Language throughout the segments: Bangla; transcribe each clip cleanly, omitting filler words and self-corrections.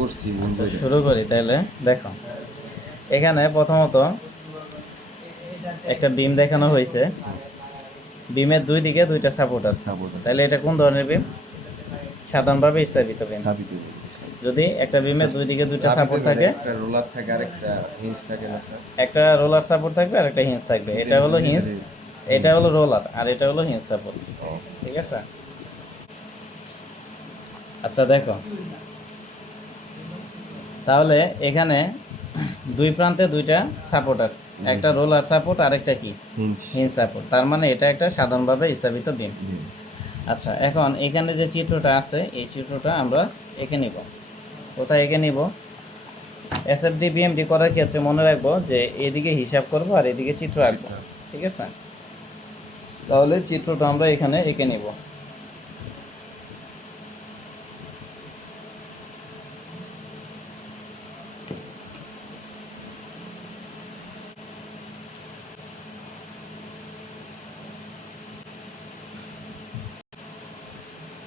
করছি আচ্ছা শুরু করি তাহলে। দেখো এখানে প্রথমত একটা বিম দেখানো হয়েছে, বিমের দুই দিকে দুইটা সাপোর্ট আছে। সাপোর্ট আছে তাহলে এটা কোন ধরনের বিম? সাধারণভাবে স্থাপিত বিম। স্থাপিত যদি একটা বিমের দুই দিকে দুইটা সাপোর্ট থাকে, একটা রোলার থাকে আর একটা হিঞ্জ থাকে না স্যার? একটা রোলার সাপোর্ট থাকবে আর একটা হিঞ্জ থাকবে। এটা হলো হিঞ্জ, এটা হলো রোলার, আর এটা হলো হিঞ্জ সাপোর্ট। ঠিক আছে। আচ্ছা দেখো তাহলে এখানে দুই প্রান্তে দুইটা সাপোর্ট আছে, একটা রোলার সাপোর্ট আর একটা কি হিঞ্জ সাপোর্ট। তার মানে এটা একটা সাধারণভাবে স্থাপিত বিম। আচ্ছা এখন এখানে যে চিত্রটা আছে এই চিত্রটা আমরা এঁকে নিব। কোথায় এঁকে নিব? এসএফডি বিএমডি করার ক্ষেত্রে মনে রাখবো যে এদিকে হিসাব করব আর এদিকে চিত্র আঁকবো। ঠিক আছে, তাহলে চিত্রটা আমরা এখানে এঁকে নিব।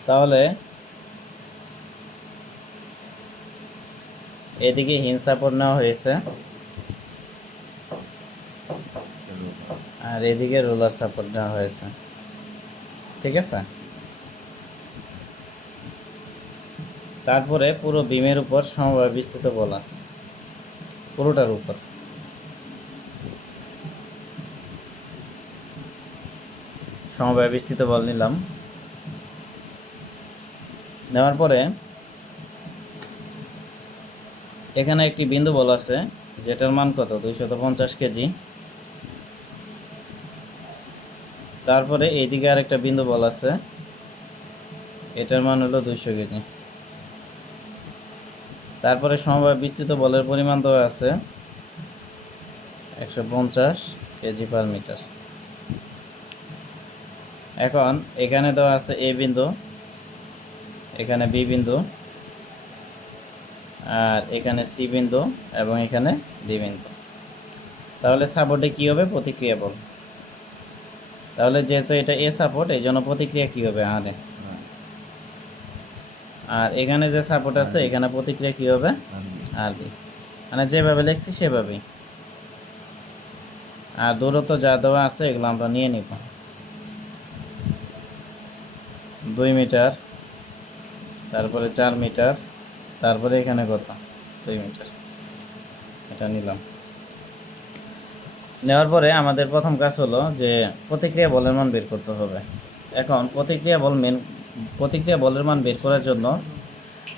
তাহলে এদিকে হিঞ্জ সাপোর্ট নেওয়া হয়েছে আর এদিকে রোলার সাপোর্ট নেওয়া হয়েছে। ঠিক আছে, তারপরে পুরো বিমের উপর সমভাবে বিস্তৃত বল আছে, পুরোটার উপর। সমভাবে বিস্তৃত বল নিলাম, নেওয়ার পরে এখানে একটি বিন্দু বল আছে যেটার মান কত? 250 কেজি। তারপরে এইদিকে আর একটা বিন্দু বল আছে, এটার মান হলো 200 কেজি। তারপরে সমভাবে বিস্তৃত বলের পরিমাণ দেওয়া আছে 150 কেজি পার মিটার। এখন এখানে দেওয়া আছে এ বিন্দু, এখানে বি বিন্দু, আর এখানে সি বিন্দু এবং এখানে ডি বিন্দু। তাহলে সাপোর্টে কী হবে? প্রতিক্রিয়া বল। তাহলে যেহেতু এটা এ সাপোর্ট এই জন্য প্রতিক্রিয়া কী হবে? আর এ। আর এখানে যে সাপোর্ট আছে এখানে প্রতিক্রিয়া কী হবে? আর বি। মানে যেভাবে লিখছি সেভাবেই। আর দূরত্ব যা দেওয়া আছে এগুলো আমরা নিয়ে নিব। 2 মিটার, তারপরে 4 মিটার, তারপরে এখানে কত? 2 মিটার। এটা নিলাম। নেওয়ার পরে আমাদের প্রথম কাজ হলো যে প্রতিক্রিয়া বলের মান বের করতে হবে। এখন প্রতিক্রিয়া বলের মান বের করার জন্য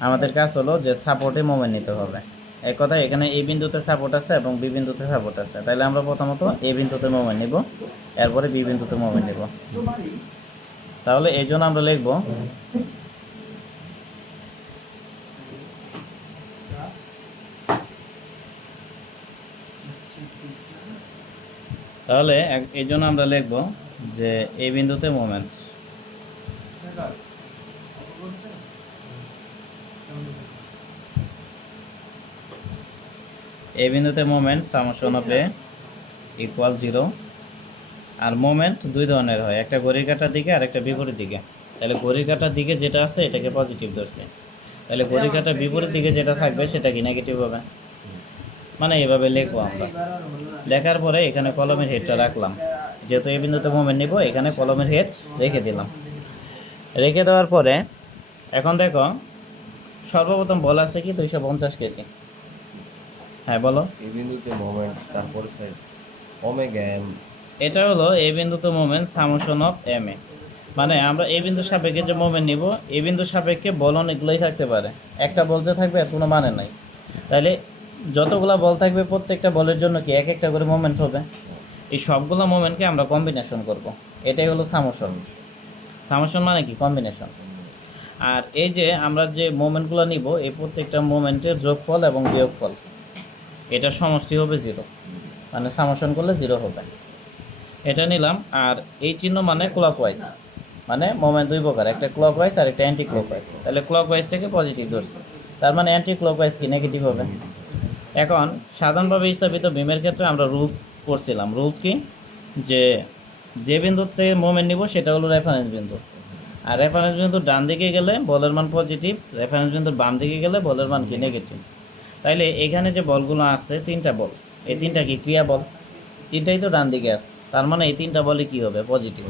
আমাদের কাজ হলো যে সাপোর্টে মোমেন্ট নিতে হবে। এক কথায় এখানে এ বিন্দুতে সাপোর্ট আছে এবং বি বিন্দুতে সাপোর্ট আছে। তাহলে আমরা প্রথমত এ বিন্দুতে মোমেন্ট নিব, এরপরে বি বিন্দুতে মোমেন্ট নিব। তাহলে এই জন্য আমরা লিখব তাহলে এই জন্য আমরা লিখব যে এই বিন্দুতে মোমেন্ট, এই বিন্দুতে moment summation of A equal 0। আর মোমেন্ট দুই ধরনের হয়, একটা ঘড়ির কাঁটার দিকে আর একটা বিপরীত দিকে। তাহলে ঘড়ির কাঁটার দিকে যেটা আছে এটাকে পজিটিভ ধরছে, তাহলে ঘড়ির কাঁটার বিপরীত দিকে যেটা থাকবে সেটা কি নেগেটিভ হবে। মানে এভাবে লিখবো আমরা। লেখার পরে এখানে কলমের হেডটা রাখলাম, যেহেতু এই বিন্দুতে মোমেন্ট নিব এখানে কলমের হেড রেখে দিলাম। রেখে দেওয়ার পরে এখন দেখো সর্বপ্রথম বল আছে কি 250 কেজি। হ্যাঁ বলো। এই বিন্দুতে মোমেন্ট, তারপরে স্যার ওমেগা এম। এটা হলো এই বিন্দুতে moment summation of M A. মানে আমরা এই বিন্দুর সাপেক্ষে যে মোমেন্ট নিব এই বিন্দুর সাপেক্ষে বল অনেকগুলোই থাকতে পারে, একটা বল যে থাকবে এর কোনো মানে নাই। তাহলে যতগুলো বল থাকবে প্রত্যেকটা বলের জন্য কি এক একটা করে মোমেন্ট হবে। এই সবগুলো মোমেন্টকে আমরা কম্বিনেশন করব, এটাই হলো সামেশন। সামেশন মানে কি? কম্বিনেশন। আর এই যে আমরা যে মোমেন্টগুলো নিব এই প্রত্যেকটা মোমেন্টের যোগফল এবং বিয়োগফল এটার সমষ্টি হবে 0, মানে সামেশন করলে 0 হবে। এটা নিলাম। আর এই চিহ্ন মানে ক্লকওয়াইজ, মানে মোমেন্ট দুই প্রকার, একটা ক্লকওয়াইজ আর একটা অ্যান্টি ক্লকওয়াইজ। তাহলে ক্লকওয়াইজ থেকে পজিটিভ ধরছে, তার মানে অ্যান্টি ক্লকওয়াইজ কি? নেগেটিভ হবে। এখন সাধারণভাবে স্থাপিত বিমের ক্ষেত্রে আমরা রুলস করছিলাম। রুলস কি? যে যে বিন্দুতে মোমেন্ট নিব সেটা হলো রেফারেন্স বিন্দু, আর রেফারেন্স বিন্দু ডান দিকে গেলে বলের মান পজিটিভ, রেফারেন্স বিন্দুর বাম দিকে গেলে বলের মান কি নেগেটিভ। তাইলে এখানে যে বলগুলো আছে তিনটা বল, এই তিনটা কি ক্রিয়া বল, তিনটাই তো ডান দিকে আছে, তার মানে এই তিনটা বলই কি হবে পজিটিভ।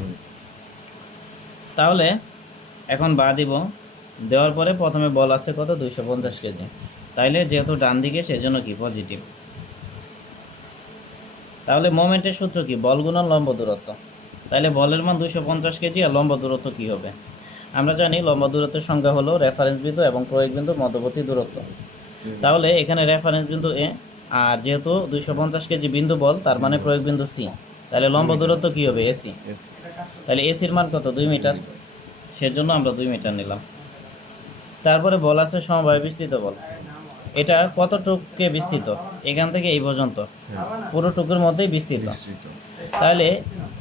তাহলে এখন বা দিব, দেওয়ার পরে প্রথমে বল আছে কত 250 কেজি, তাইলে যেহেতু ডান দিকে সেজন্য কি পজিটিভ। তাহলে মোমেন্টের সূত্র কি, বল গুণন লম্ব দূরত্ব। তাহলে বলের মান 250 কেজি আর লম্ব দূরত্ব কি হবে, আমরা জানি লম্ব দূরত্বের সংজ্ঞা হলো রেফারেন্স বিন্দু এবং প্রয়োগ বিন্দুর মধ্যবর্তী দূরত্ব। তাহলে এখানে রেফারেন্স বিন্দু এ, আর যেহেতু 250 কেজি বিন্দু বল তার মানে প্রয়োগ বিন্দু সি, তাহলে লম্ব দূরত্ব কি হবে এসি। তাহলে এসির মান কত 2 মিটার, সেজন্য আমরা 2 মিটার নিলাম। তারপরে বল আছে সমবায় বিস্তৃত বল, এটা কতটুকুকে বিস্তৃত, এখান থেকে এই পর্যন্ত পুরো টুকুর মধ্যেই বিস্তৃত। তাহলে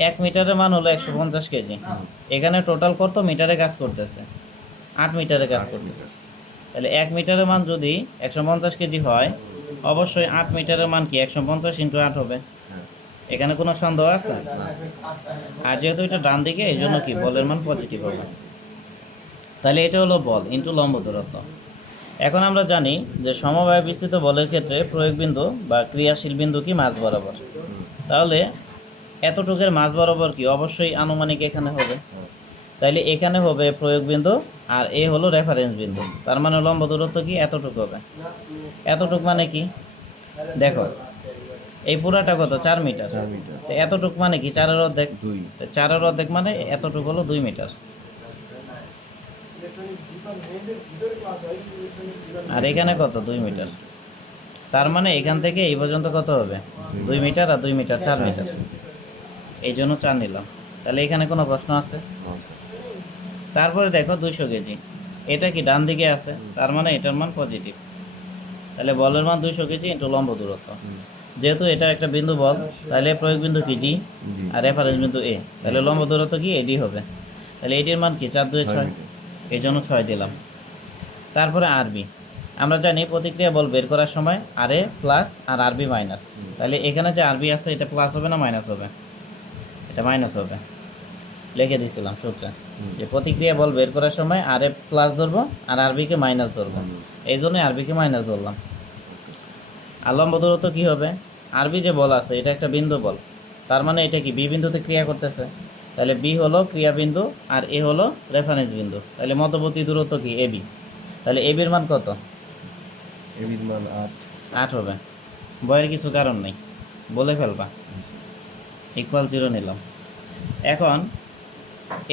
1 মিটারের মান হলো 150 কেজি, এখানে টোটাল কত মিটারে কাজ করতেছে, 8 মিটারে কাজ করতেছে। তাহলে 1 মিটারের মান যদি 150 কেজি হয়, অবশ্যই 8 মিটারের মান কি 150 ইন্টু 8 হবে, এখানে কোনো সন্দেহ আছে। আর যেহেতু এটা ডান দিকে এই জন্য কি বলের মান পজিটিভ হবে। তাহলে এটা হলো বল ইন্টু লম্ব দূরত্ব। এখন আমরা জানি যে সমবায় বিস্তৃত বলের ক্ষেত্রে প্রয়োগ বিন্দু বা ক্রিয়াশীল বিন্দু কি মাঝ বরাবর। তাহলে এতটুকের মাঝ বরাবর কি অবশ্যই আনুমানিক এখানে হবে, তাইলে এখানে হবে প্রয়োগ বিন্দু আর এ হলো রেফারেন্স বিন্দু, তার মানে লম্ব দূরত্ব কি এতটুকু হবে। এতটুক মানে কি দেখো, এই পুরাটা কত 4 মিটার, তো এতটুক মানে কি 4-এর অর্ধেক, 4-এর অর্ধেক মানে এতটুক হলো 2 মিটার। আর এখানে কত 2 মিটার, তার মানে এখান থেকে এই পর্যন্ত কত হবে 2 মিটার আর 2 মিটার 4 মিটার, এই জন্য 4 নিলাম। তাহলে এখানে কোনো প্রশ্ন আছে? তারপরে দেখো 200 কেজি, এটা কি ডান দিকে আছে, তার মানে এটার মান পজিটিভ। তাহলে বলের মান 200 কেজি ইন্টু লম্ব দূরত্ব, যেহেতু এটা একটা বিন্দু বল তাহলে প্রয়োগ বিন্দু কি ডি আর রেফারেন্স বিন্দু এ, তাহলে লম্ব দূরত্ব কি এডি হবে। তাহলে এডির মান কি 4 2 6, এই জন্য 6 দিলাম। তারপরে আরবি, আমরা জানি প্রতিক্রিয়া বল বের করার সময় আর এ প্লাস আর আরবি মাইনাস, তাহলে এখানে যে আরবি আছে এটা প্লাস হবে না মাইনাস হবে, এটা মাইনাস হবে, লিখে দিয়েছিলাম সূত্রে যে প্রতিক্রিয়া বল বের করার সময় আর এ প্লাস ধরবো আর আরবিকে মাইনাস ধরবো, এই জন্যই আরবিকে মাইনাস ধরলাম। আর লম্ব দূরত্ব কী হবে, আরবি যে বল আছে এটা একটা বিন্দু বল, তার মানে এটা কি বি বিন্দুতে ক্রিয়া করতেছে, তাহলে বি হলো ক্রিয়া বিন্দু আর এ হলো রেফারেন্স বিন্দু, তাহলে মধ্যবর্তী দূরত্ব কি এবি। তাহলে এবির মান কত, এবির মান 8 হবে, বয়ের কিছু কারণ নেই, বলে ফেলবা। ইকুয়াল 0 নিলাম। এখন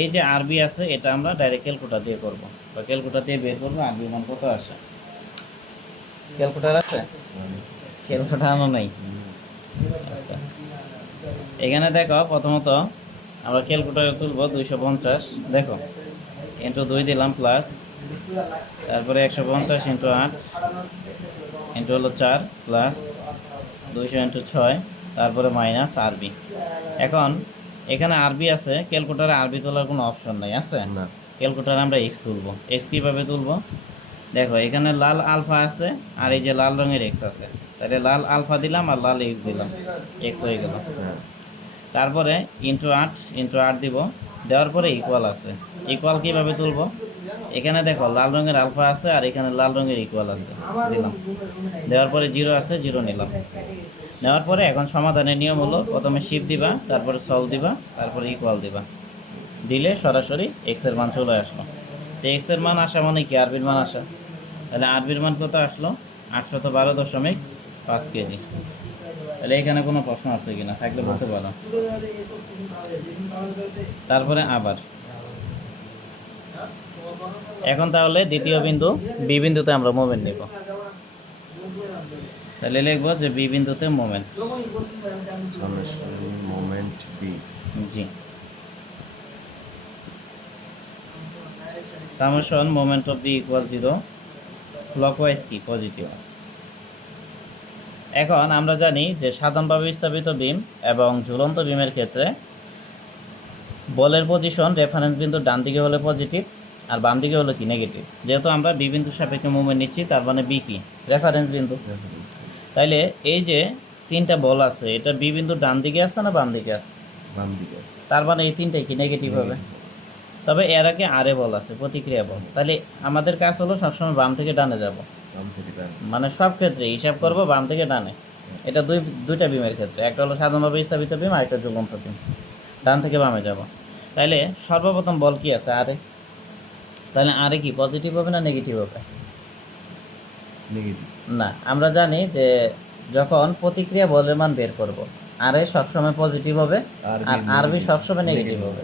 এই যে আরবি আছে এটা আমরা ডাইরেক্ট ক্যালকুলেটর দিয়ে করবো, বা ক্যালকুলেটর দিয়ে বের করবো আরবি মান কত আসে। ক্যালকুলেটর আছে, ক্যালকুলেটর আনো নাই। আচ্ছা, এখানে দেখো প্রথমত আমরা ক্যালকুলেটরে তুলবো 250, দেখো ইন্টু 2 দিলাম প্লাস, তারপরে 150 ইন্টু 8 ইন্টু হলো 4 প্লাস 200 ইন্টু 6, তারপরে মাইনাস আরবি। এখন এখানে আরবি আছে, ক্যালকুলেটরে আরবি তোলার কোনো অপশন নাই আছে, ক্যালকুলেটরে আমরা এক্স তুলবো। এক্স কীভাবে তুলবো, দেখো এখানে লাল আলফা আছে আর এই যে লাল রঙের এক্স আছে, তাহলে লাল আলফা দিলাম আর লাল এক্স দিলাম, এক্স হয়ে গেল। তারপরে ইন্টু 8 দিব, দেওয়ার পরে ইকুয়াল আছে। ইকুয়াল কীভাবে তুলবো, এখানে দেখো লাল রঙের আলফা আছে আর এখানে লাল রঙের ইকুয়াল আছে, দিলাম। দেওয়ার পরে 0 আছে, 0 নিলাম। নেওয়ার পরে এখন সমাধানের নিয়ম হলো প্রথমে শিফট দিবা, তারপরে সলভ দিবা, তারপরে ইকুয়াল দিবা, দিলে সরাসরি এক্সের মান চলে আসলো। তো এক্সের মান আসা মানে কি আরবির মান আসা, তাহলে আরবির মান কত আসলো 812.5 কেজি। তাহলে এখানে কোনো প্রশ্ন আছে কিনা, থাকলে বলতে পারো। তারপরে আবার এখন তাহলে দ্বিতীয় বিন্দু বি বিন্দুতে আমরা মোমেন্ট নেব, তাহলে লিখবো যে বি বিন্দুতে moment, moment B, G summation moment of B equal 0, clockwise কি পজিটিভ। এখন আমরা জানি যে সাধারণভাবে স্থাপিত বিম এবং ঝুলন্ত বিমের ক্ষেত্রে বলের পজিশন রেফারেন্স বিন্দু ডান দিকে হলে পজিটিভ আর বাম দিকে হলো কি নেগেটিভ। যেহেতু আমরা বি বিন্দুর সাপেক্ষে মুভমেন্ট নিচ্ছি তার মানে বি কি রেফারেন্স বিন্দু। তাইলে এই যে তিনটা বল আছে এটা বি বিন্দু ডান দিকে আছে না বাম দিকে আছে, বাম দিকে, তার মানে এই তিনটাই কি নেগেটিভ হবে। তবে এর আগে আরে বল আছে, প্রতিক্রিয়া বল। তাহলে আমাদের কাজ হলো সবসময় বাম থেকে ডানে যাব, বাম থেকে ডানে। মানে সব ক্ষেত্রে হিসাব করব বাম থেকে ডানে। এটা দুইটা বিমের ক্ষেত্রে, একটা হলো সাধারণভাবে স্থাপিত বিম, আর একটা ঝুলন্ত বিম। ডান থেকে বামে যাব। তাহলে সর্বপ্রথম বল কি আছে? আরে। তাহলে আরে কি পজিটিভ হবে না নেগেটিভ হবে? নেগেটিভ। না, আমরা জানি যে যখন প্রতিক্রিয়া বলের মান বের করব, আরে সবসময় পজিটিভ হবে আর আরবি সবসময় নেগেটিভ হবে।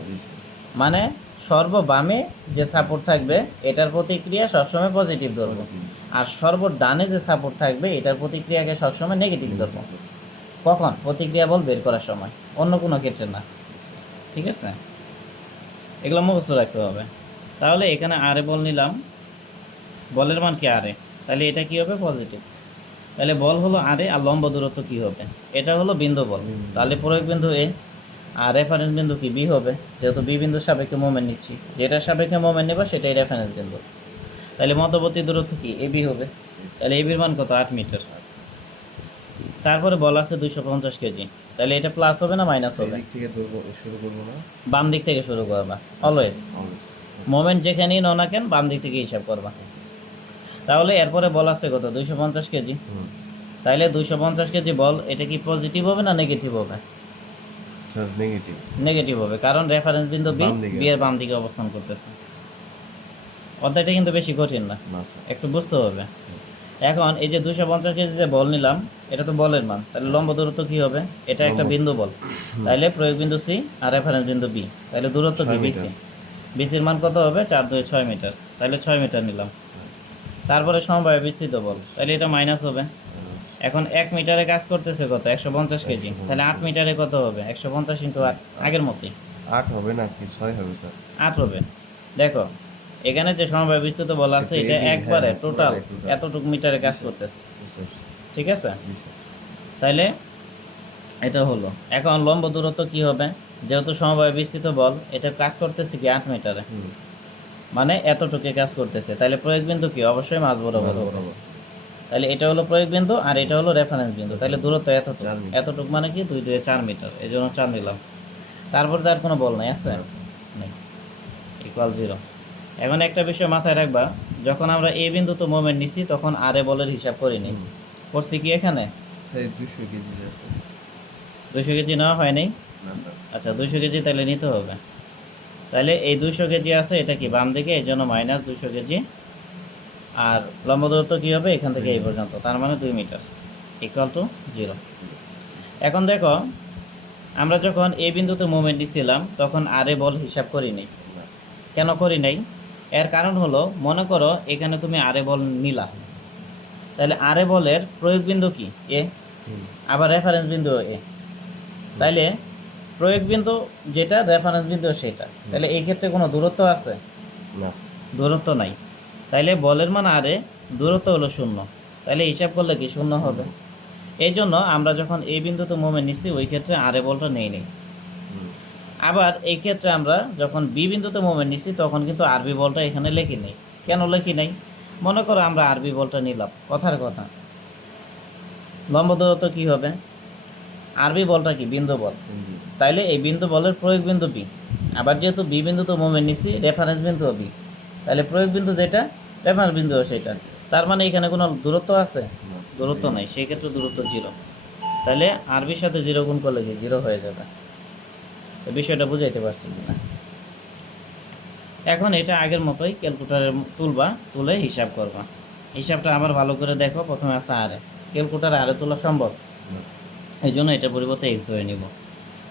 মানে সর্ববামে যে সাপোর্ট থাকবে এটার প্রতিক্রিয়া সবসময় পজিটিভ ধরবো, আর সর্বডানে যে সাপোর্ট থাকবে এটার প্রতিক্রিয়াকে সবসময় নেগেটিভ ধরবো। কখন? প্রতিক্রিয়া বল বের করার সময়, অন্য কোনো ক্ষেত্রে না। ঠিক আছে, এগুলো মুখস্থ রাখতে হবে। তাহলে এখানে আরে বল নিলাম, বলের মান কি আরে, তাহলে এটা কি হবে? পজিটিভ। তাহলে বল হলো আরে, আর লম্ব দূরত্ব কি হবে? এটা হলো বিন্দু বল, তাহলে প্রয়োগ বিন্দু এ, আর রেফারেন্স বিন্দু কি বি হবে, যেহেতু বি বিন্দুর সাপেক্ষে মোমেন্ট নিচ্ছি, যেটার সাপেক্ষে মোমেন্ট নেব সেটাই রেফারেন্স বিন্দু। তাহলে মধ্যবর্তী দূরত্ব কি? এ বি হবে। তাহলে এ বির মান কত? 8 মিটার। তারপরে বল আছে 250 কেজি, তাহলে এটা প্লাস হবে না মাইনাস হবে? এদিক থেকে শুরু করবো না, বাম দিক থেকে শুরু করবা অলওয়েজ। মোমেন্ট যেখানেই নাও না কেন বাম দিক থেকে হিসাব করবা। তাহলে এরপরে বল আছে কত? 250 কেজি। তাইলে 250 কেজি বল, এটা কি পজিটিভ হবে না নেগেটিভ হবে? নেগেটিভ। নেগেটিভ হবে, কারণ রেফারেন্স বিন্দু বি, বাম দিকে বি এর বাম দিকে অবস্থান করতেছে। অধ্যায়টা কিন্তু বেশি কঠিন না, না স্যার। একটু বুঝতে হবে। এখন এই যে 250 কেজি যে বল নিলাম, এটা তো বলের মান, তাহলে লম্ব দূরত্ব কি হবে? এটা একটা বিন্দু বল, তাইলে প্রয়োগ বিন্দু সি আর রেফারেন্স বিন্দু বি, তাহলে দূরত্ব কি? 6 বিসি। বিসির মান কত হবে? 4 2 6 মিটার, তাহলে 6 মিটার নিলাম। তারপরে সমবায় বিস্তৃত বল, তাহলে এটা মাইনাস হবে। এখন 1 মিটারে কাজ করতেছে কত? 150 কেজি, তাহলে 8 মিটারে কত হবে? 150 ইন্টু 8, আগের মতোই। 8 হবে না কি 6 হবে স্যার? 8 হবে। দেখো এখানে যে সমবায় বিস্তৃত বল আছে এটা একবারে টোটাল এতটুকু মিটারে কাজ করতেছে, ঠিক আছে? তাইলে এটা হলো। এখন লম্ব দূরত্ব কি হবে? যেহেতু সমবায় বিস্তৃত বল, এটা কাজ করতেছে কি 8 মিটারে, মানে এতটুকু কাজ করতেছে, তাহলে প্রয়োগ বিন্দু কি? অবশ্যই মাঝ বরাবর হবে। তাহলে এটা হলো প্রয়োগ বিন্দু আর এটা হলো রেফারেন্স বিন্দু, তাহলে দূরত্ব এতটুকু। এতটুকু মানে কি? 2 2 4 মিটার, এই জন্য 4 নিলাম। তারপর তো আর কোনো বল নাই আছে, নেই, ইকুয়াল 0। এখন একটা বিষয় মাথায় রাখবা, যখন আমরা এ বিন্দুতে মোমেন্ট নিছি তখন আর এ বলের হিসাব করিনি, করছি কি এখানে? স্যার 200 কেজি আছে। 200 কেজি নেওয়া হয়নি? না স্যার। আচ্ছা 200 কেজি তাহলে নিতে হবে। তাহলে এই 200 কেজি আছে, এটা কি বাম দিকে, এই জন্য মাইনাস 200 কেজি। আর লম্ব দূরত্ব কী হবে? এখান থেকে এই পর্যন্ত, তার মানে 2 মিটার, ইকুয়াল টু 0। এখন দেখো আমরা যখন এই বিন্দুতে মোমেন্ট দিছিলাম তখন আরে বল হিসাব করি নাই। কেন করি নাই? এর কারণ হলো, মনে করো এখানে তুমি আরে বল নিলা, তাহলে আরে বলের প্রয়োগ বিন্দু কি? এ, আবার রেফারেন্স বিন্দু এ, তাইলে প্রয়োগ বিন্দু যেটা, রেফারেন্স বিন্দু সেটা, তাহলে এই ক্ষেত্রে কোনো দূরত্ব আছে? না, দূরত্ব নাই। তাইলে বলের মান আরে, দূরত্ব হলো 0, তাইলে হিসাব করলে কি 0 হবে? এই জন্য আমরা যখন এই বিন্দুতে মোমেন্ট নিচ্ছি ওই ক্ষেত্রে আরে বলটা নেই। আবার এই ক্ষেত্রে আমরা যখন বি বিন্দুতে মোমেন্ট নিচ্ছি তখন কিন্তু আরবি বলটা এখানে লেখি নেই। কেন লেখি নাই? মনে করো আমরা আরবি বলটা নিলাম, কথার কথা, লম্ব দূরত্ব কী হবে? আরবি বলটা কি? বিন্দু বল, তাইলে এই বিন্দু বলের প্রয়োগ বিন্দু বি। আবার যেহেতু বি বিন্দুতে মোমেন্ট নিচ্ছি, রেফারেন্স বিন্দুও বি, তাহলে প্রয়োগ বিন্দু যেটা, রেফারেন্স বিন্দুও সেটা, তার মানে এখানে কোনো দূরত্ব আছে? দূরত্ব নাই, সেই ক্ষেত্রে দূরত্ব 0। তাহলে আরবির সাথে 0 গুণ করলে কি 0 হয়ে যাবে? তো বিষয়টা বুঝাইতে পারছি না? এখন এটা আগের মতোই ক্যালকুলেটরে তুলবা, তুলে হিসাব করবা। হিসাবটা আবার ভালো করে দেখো, প্রথমে আছে আরে, ক্যালকুলেটরে আরে তোলা সম্ভব, এই জন্য এটার পরিবর্তে এক্স ধরে নিব।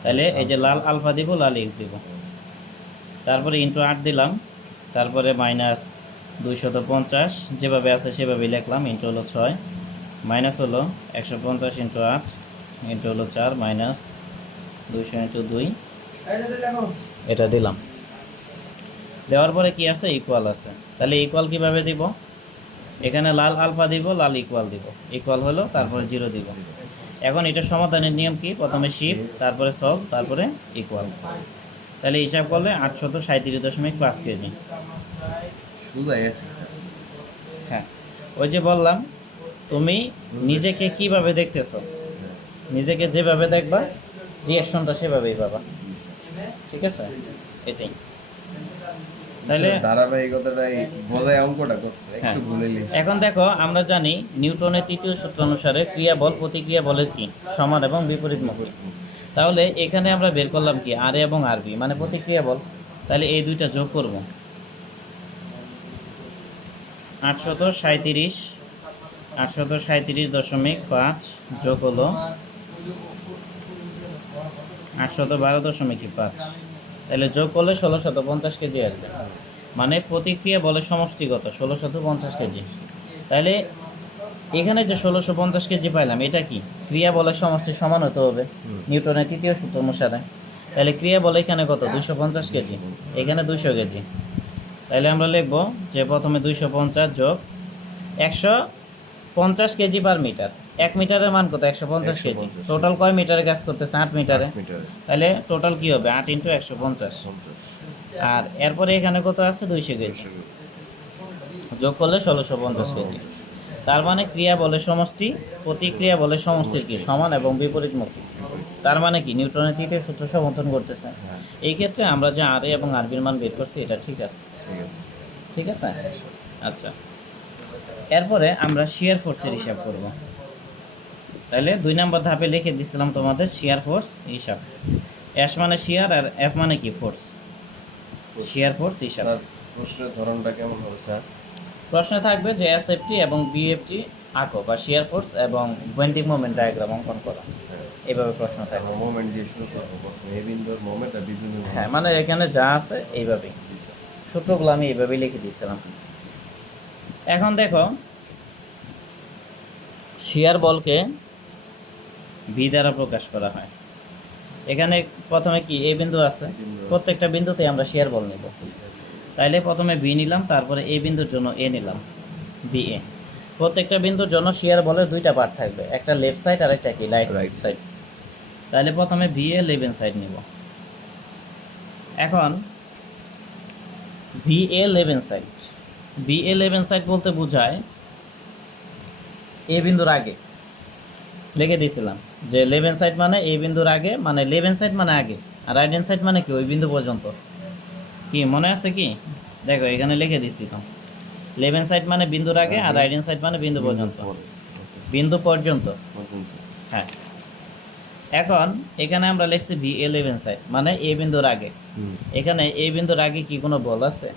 তাহলে এই যে লাল আলফা দিব, লাল এক্স দিব, তারপরে ইন্টু 8 দিলাম, তারপরে মাইনাস 250 যেভাবে আছে সেভাবেই লিখলাম, ইন্টু হলো 6, মাইনাস হলো 150 ইন্টু 8 ইন্টু হলো 4, মাইনাস 200 ইন্টু 2, এটা দিলাম। দেওয়ার পরে কি আছে? ইকুয়াল আছে। তাহলে ইকুয়াল কিভাবে দিব? এখানে লাল আলফা দিব, লাল ইকুয়াল দিব, ইকুয়াল হলো, তারপরে 0 দিব। এখন এটা সমাধানের নিয়ম কি? প্রথমে শিফট, তারপরে সলভ, তারপরে ইকুয়াল। তাহলে হিসাব করলে 837.5 কেজি। হ্যাঁ, ওই যে বললাম, তুমি নিজেকে কিভাবে দেখতেছো, নিজেকে যেভাবে দেখবা রিয়াকশনটা সেভাবেই পাবা, ঠিক আছে? এটাই। তাহলে ধারাবাহিকতাটাই বলে অঙ্কটা করতে হ্যাঁ। একটু ভুলে গেছি। এখন দেখো আমরা জানি নিউটনের তৃতীয় সূত্র অনুসারে ক্রিয়া বল প্রতিক্রিয়া বলের কি সমান এবং বিপরীতমুখী। তাহলে এখানে আমরা বের করলাম কি আর এ এবং আর বি মানে প্রতিক্রিয়া বল। তাহলে এই দুইটা যোগ করব 837.5 যোগ হলো 812.5, তাহলে যোগ করলে 1650 কেজি আসবে, মানে প্রতিক্রিয়া বলের সমষ্টিগত 1650 কেজি। তাহলে এখানে যে 1650 কেজি পাইলাম এটা কি ক্রিয়া বলের সমষ্টি সমান হতে হবে নিউটনের তৃতীয় সূত্র অনুসারে। তাহলে ক্রিয়া বল এখানে কত 250 কেজি, এখানে 200 কেজি। তাহলে আমরা লিখব যে প্রথমে 250 যোগ 150 কেজি পার মিটার। 1 মিটারের মান কত 150 কেজি। টোটাল কয় মিটারে কাজ করতেছে 8 মিটারে। তাহলে টোটাল কি হবে 8 × 150। আর এরপরে এখানে কত আছে 200 কেজি, যোগ করলে 1650 কেজি। তার মানে ক্রিয়া বলের সমষ্টি প্রতিক্রিয়া বলের সমষ্টির কি সমান এবং বিপরীতমুখী। তার মানে কি নিউটনের তৃতীয় সূত্র সমর্থন করতেছে। এই ক্ষেত্রে আমরা যে আর এ এবং আর বির মান বের করছি এটা ঠিক আছে। ঠিক আছে, আচ্ছা। এরপরে আমরা শিয়ার ফোর্সের হিসাব করব। তাহলে 2 নম্বর ধাপে লিখে দিছিলাম তোমাদের শিয়ার ফোর্স হিসাব। এস মানে শিয়ার আর এফ মানে কি ফোর্স। শিয়ার ফোর্স হিসাব। প্রশ্নের ধরনটা কেমন হবে স্যার? প্রশ্নে থাকবে যে এসএফটি এবং বিএফটি আঁকো বা শিয়ার ফোর্স এবং বেন্ডিং মোমেন্ট ডায়াগ্রাম অঙ্কন করো, এইভাবে প্রশ্ন থাকবে। মোমেন্ট দিয়ে শুরু করবো, এ বিন্দুর মোমেন্ট আর বি বিন্দুর হ্যাঁ, মানে এখানে যা আছে এইভাবেই সূত্রগুলো আমি এইভাবেই লিখে দিয়েছিলাম। এখন দেখো শিয়ার বলকে ভি দ্বারা প্রকাশ করা হয়। এখানে প্রথমে কি এ বিন্দু আছে, প্রত্যেকটা বিন্দুতে আমরা শিয়ার বল নেব। তাইলে প্রথমে বি নিলাম, তারপরে এ বিন্দুর জন্য এ নিলাম বি এ। প্রত্যেকটা বিন্দুর জন্য শিয়ার বলের দুইটা পার্ট থাকবে, একটা লেফট সাইড আর একটা কি রাইট সাইড। তাহলে প্রথমে বি এ লেভেন সাইড নিব। এখন B A লেভেন side, B A লেভেন side বলতে বোঝায় এ বিন্দুর আগে লিখে দিয়েছিলাম যে লেভেন সাইড মানে এ বিন্দুর আগে, মানে লেভেন সাইড মানে আগে, আর রাইট হ্যান্ড সাইড মানে কি ওই বিন্দু পর্যন্ত। কি মনে আছে কি? দেখো এখানে লিখে দিচ্ছি তো, লেভেন সাইড মানে বিন্দুর আগে আর রাইট হ্যান্ড সাইড মানে বিন্দু পর্যন্ত। বিন্দু পর্যন্ত, হ্যাঁ। এখন এখানে আমরা লিখছি বি এ লেভেন সাইড মানে এ বিন্দুর আগে। এখানে এ বিন্দুর আগে কি কোনো বল আছে?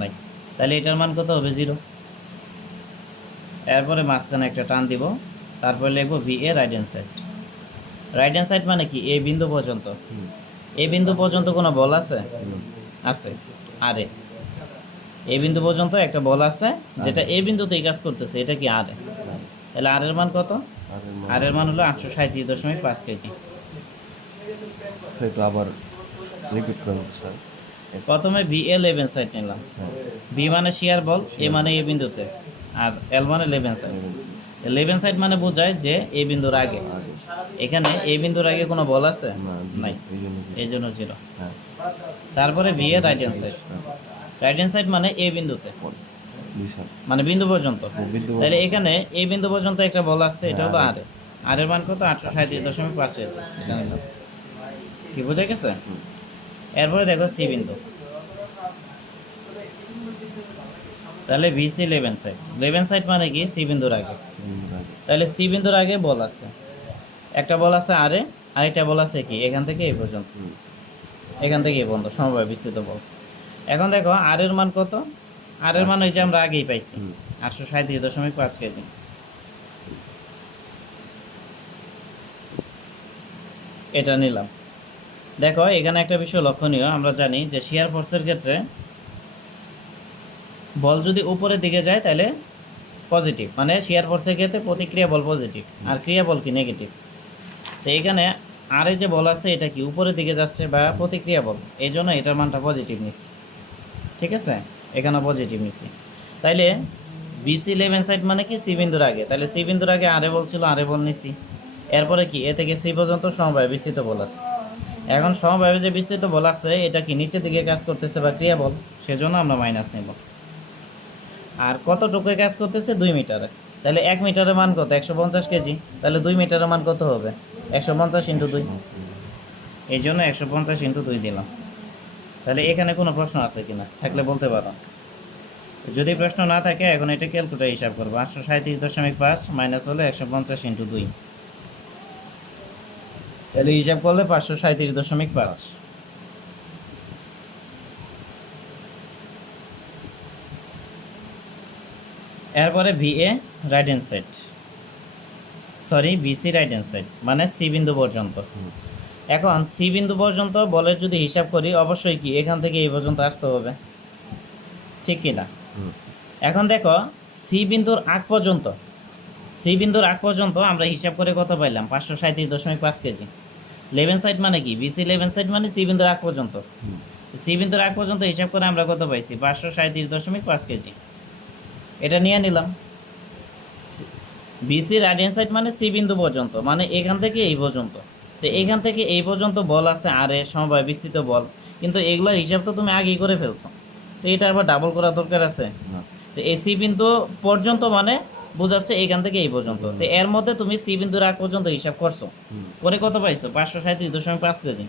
নাই। তাহলে এটার মান কত হবে 0। এরপরে মাঝখানে একটা টান দিব, তারপরে লিখবো B A right hand side. Right hand side মানে কি এ বিন্দু পর্যন্ত। এ বিন্দু পর্যন্ত কোনো বল আছে? আছে, আরে এ বিন্দু পর্যন্ত একটা বল আছে যেটা এ বিন্দুতেই কাজ করতেছে, এটা কি আরে। তাহলে আর এর মান কত? আর এর মান হলো 837.5 কেজি। সেটা আবার রিপিট করুন স্যার। প্রথমে বি এ লেভেন সাইড নিলাম, বি মানে শিয়ার বল, এ মানে এ বিন্দুতে, আর এল মানে লেভেন সাইড। লেভেন সাইড মানে বোঝায় যে এ বিন্দুর আগে। এখানে এ বিন্দুর আগে কোনো বল আছে? নাই, এই জন্য 0। তারপরে B A right hand side, right hand side মানে এ বিন্দুতে, মানে বিন্দু পর্যন্ত। তাহলে এখানে এই বিন্দু পর্যন্ত একটা বল আছে, এটা হলো আর। আর এর মান কত? 837.5 এটা নিলাম। কি বোঝা গেছে? এরপরে দেখো সি বিন্দু, তাহলে বিসি লেভেন সাইড। লেভেন সাইড মানে কি সি বিন্দুর আগে। তাহলে সি বিন্দুর আগে বল আছে, একটা বল আছে আরে, আরেকটা বল আছে কি এখান থেকে এই পর্যন্ত, এখান থেকে এই পর্যন্ত সমবায় বিস্তৃত বল। এখন দেখো আর এর মান কত? আর এর মান ওই যে আমরা আগেই পাইছি 837.5 কেজি। এটা নিলাম। দেখো এখানে একটা বিষয় লক্ষণীয়, আমরা জানি যে শিয়ার ফোর্সের ক্ষেত্রে বল যদি উপরের দিকে যায় তাহলে পজিটিভ, মানে শিয়ার ফোর্সের ক্ষেত্রে প্রতিক্রিয়া বল পজিটিভ আর ক্রিয়া বল কি নেগেটিভ। তো এখানে আর যে বল আছে এটা কি উপরের দিকে যাচ্ছে বা প্রতিক্রিয়া বল, এই জন্য এটার মানটা পজিটিভ নিচ্ছি। ঠিক আছে, এখানে পজিটিভ নিচ্ছি। তাইলে বিসি লেভেন সাইড মানে কি সি বিন্দুর আগে, তাহলে সি বিন্দুর আগে আরে বল ছিল, আরে বল নিচ্ছি। এরপরে কি এ থেকে সি পর্যন্ত সমবায় বিস্তৃত বল আছে। এখন সমবায় যে বিস্তৃত বল আছে এটা কি নিচের দিকে কাজ করতেছে বা ক্রিয়া বল, সেজন্য আমরা মাইনাস নেব। আর কতটুকু কাজ করতেছে? 2 মিটারে। তাহলে 1 মিটারের মান কত? 150 কেজি। তাহলে 2 মিটারের মান কত হবে? 150 × 2। এই জন্য 150 × 2 দিলাম। তাহলে এখানে কোনো প্রশ্ন আছে কিনা, থাকলে বলতে পারো। যদি প্রশ্ন না থাকে এখন এটা ক্যালকুলেটর হিসাব করবো। 837.5 মাইনাস হলে 150 ইন্টু 2, তাহলে হিসাব করলে 537.5। এরপরে VA right hand side, sorry BC right hand side, মানে সি বিন্দু পর্যন্ত। এখন সি বিন্দু পর্যন্ত বলের যদি হিসাব করি, অবশ্যই কি এখান থেকে এই পর্যন্ত আসতে হবে, ঠিক কি না? এখন দেখো সি বিন্দুর আগ পর্যন্ত, সি বিন্দুর আগ পর্যন্ত আমরা হিসাব করে কত পাইলাম? 537.5 কেজি। লেভেন সাইড মানে কি? বিসি লেভেন সাইড মানে সি বিন্দুর আগ পর্যন্ত। সি বিন্দুর আগ পর্যন্ত হিসাব করে আমরা কত পাইছি? 537.5 কেজি। এটা নিয়ে নিলাম। বিসি রাইট সাইড মানে সি বিন্দু পর্যন্ত, মানে এখান থেকে এই পর্যন্ত। তো এখান থেকে এই পর্যন্ত বল আছে আর এ সমবায় বিস্তৃত বল, কিন্তু এগুলোর হিসাব তো তুমি আগেই করে ফেলছো, তো এটা আবার ডাবল করা দরকার আছে? তো এই সি বিন্দু পর্যন্ত মানে বোঝাচ্ছে এখান থেকে এই পর্যন্ত। তো এর মধ্যে তুমি সি বিন্দুর আগ পর্যন্ত হিসাব করছো, করে কত পাইছো? 537.5 কেজি।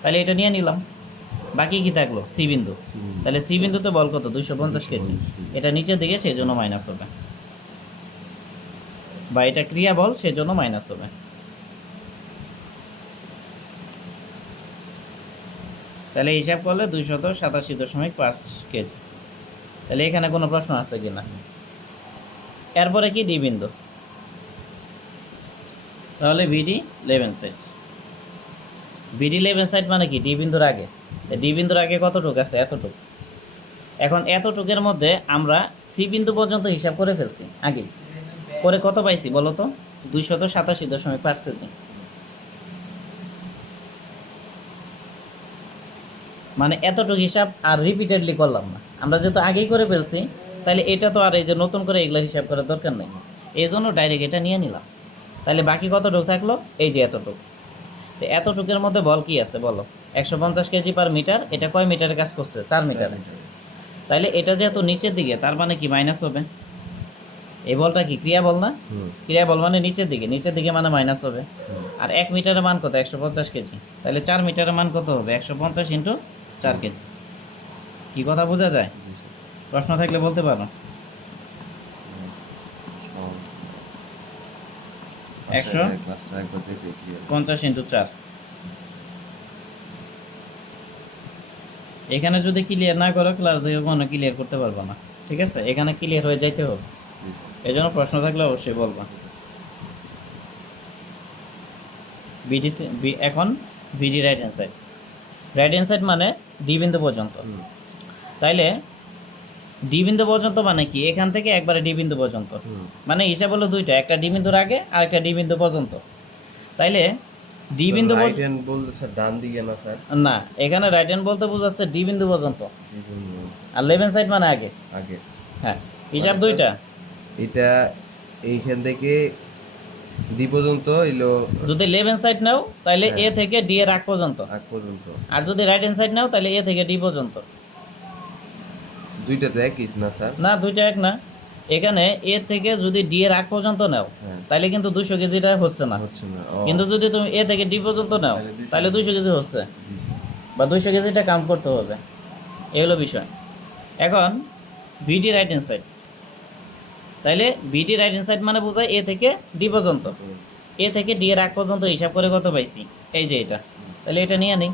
তাহলে এটা নিয়ে নিলাম। বাকি কি থাকলো? সি বিন্দু। তাহলে সি বিন্দুতে বল কত? 250 কেজি। এটা নিচের দিকে, সেই জন্য মাইনাস হবে, বা এটা ক্রিয়া বল, সেজন্য মাইনাস হবে। তাহলে হিসাব করলে 287.5 কেজি। তাহলে এখানে কোনো প্রশ্ন আছে কি না? এরপরে কি? ডি বিন্দু। তাহলে ভিডি লেভেন সাইড, ভিডি লেভেন সাইড মানে কি? ডি বিন্দুর আগে। ডি বিন্দুর আগে কতটুক আছে? এতটুক। এখন এতটুকের মধ্যে আমরা সি বিন্দু পর্যন্ত হিসাব করে ফেলছি আগে, করে কত পাইছি বলো তো? 287.5 কেজি। মানে এতটুকু হিসাব আর রিপিটেডলি করলাম না, আমরা যেহেতু আগেই করে ফেলছি, তাহলে এটা তো আর এই যে নতুন করে এগুলো হিসাব করার দরকার নেই, এই জন্য ডাইরেক্ট এটা নিয়ে নিলাম। তাহলে বাকি কতটুকু থাকলো? এই যে এতটুকু। তো এতটুকের মধ্যে বল কি আছে বলো? 150 কেজি পার মিটার। এটা কয় মিটারে কাজ করছে? 4 মিটারে। তাহলে এটা যেহেতু নিচের দিকে, তার মানে কি মাইনাস হবে? এই বলটা কি ক্রিয়া বল না? ক্রিয়া বল মানে নিচের দিকে, নিচের দিকে মানে মাইনাস হবে। আর 1 মিটারের মান কত? 150 কেজি। তাহলে 4 মিটারের মান কত হবে? 150 ইন্টু 4 কেজি। কি কথা বোঝা যায়? প্রশ্ন থাকলে বলতে পারো। 150 ইন্টু 4। এখানে যদি ক্লিয়ার না করো, ক্লাস দেখে কোনো ক্লিয়ার করতে পারবো না, ঠিক আছে? এখানে ক্লিয়ার হয়ে যাইতে হবে, এই জন্য প্রশ্ন থাকলে অবশ্যই বলবা। বিডিসি এখন BD right hand side, right hand side মানে ডি বিন্দু পর্যন্ত। তাইলে ডি বিন্দু পর্যন্ত মানে কি? এখান থেকে একবারে ডি বিন্দু পর্যন্ত, মানে হিসাব হলো দুইটা, একটা ডি বিন্দুর আগে আর একটা ডি বিন্দু পর্যন্ত। তাইলে ডি বিন্দু রাইট হ্যান্ড বলতে স্যার ডান দিকে না স্যার? না, এখানে রাইট হ্যান্ড বলতে বোঝাচ্ছে ডি বিন্দু পর্যন্ত, আর লেভেন সাইড মানে আগে। আগে। হ্যাঁ, হিসাব দুইটা। এটা এইখান থেকে ডি পর্যন্ত হইলো। যদি লেভেন সাইড নাও তাহলে এ থেকে ডি এর আগ পর্যন্ত, আগ পর্যন্ত। আর যদি রাইট হ্যান্ড সাইড নাও তাহলে এ থেকে ডি পর্যন্ত। দুইটা তো একই না স্যার? না, দুইটা এক না। এখানে এ থেকে যদি ডি এর আগ পর্যন্ত নাও তাহলে কিন্তু 200 কেজিটা হচ্ছে না, হচ্ছে না। কিন্তু যদি তুমি এ থেকে ডি পর্যন্ত নাও তাহলে 200 কেজি হচ্ছে, বা 200 কেজিটা কাউন্ট করতে হবে। এই হলো বিষয়। এখন ভিডি রাইট হ্যান্ড সাইড, তাইলে ভিডি রাইট হ্যান্ড সাইড মানে বোঝায় এ থেকে ডি পর্যন্ত। এ থেকে ডি এর আগ পর্যন্ত হিসাব করে কত পাইছি? এই যে এটা। তাহলে এটা নিয়ে নিই।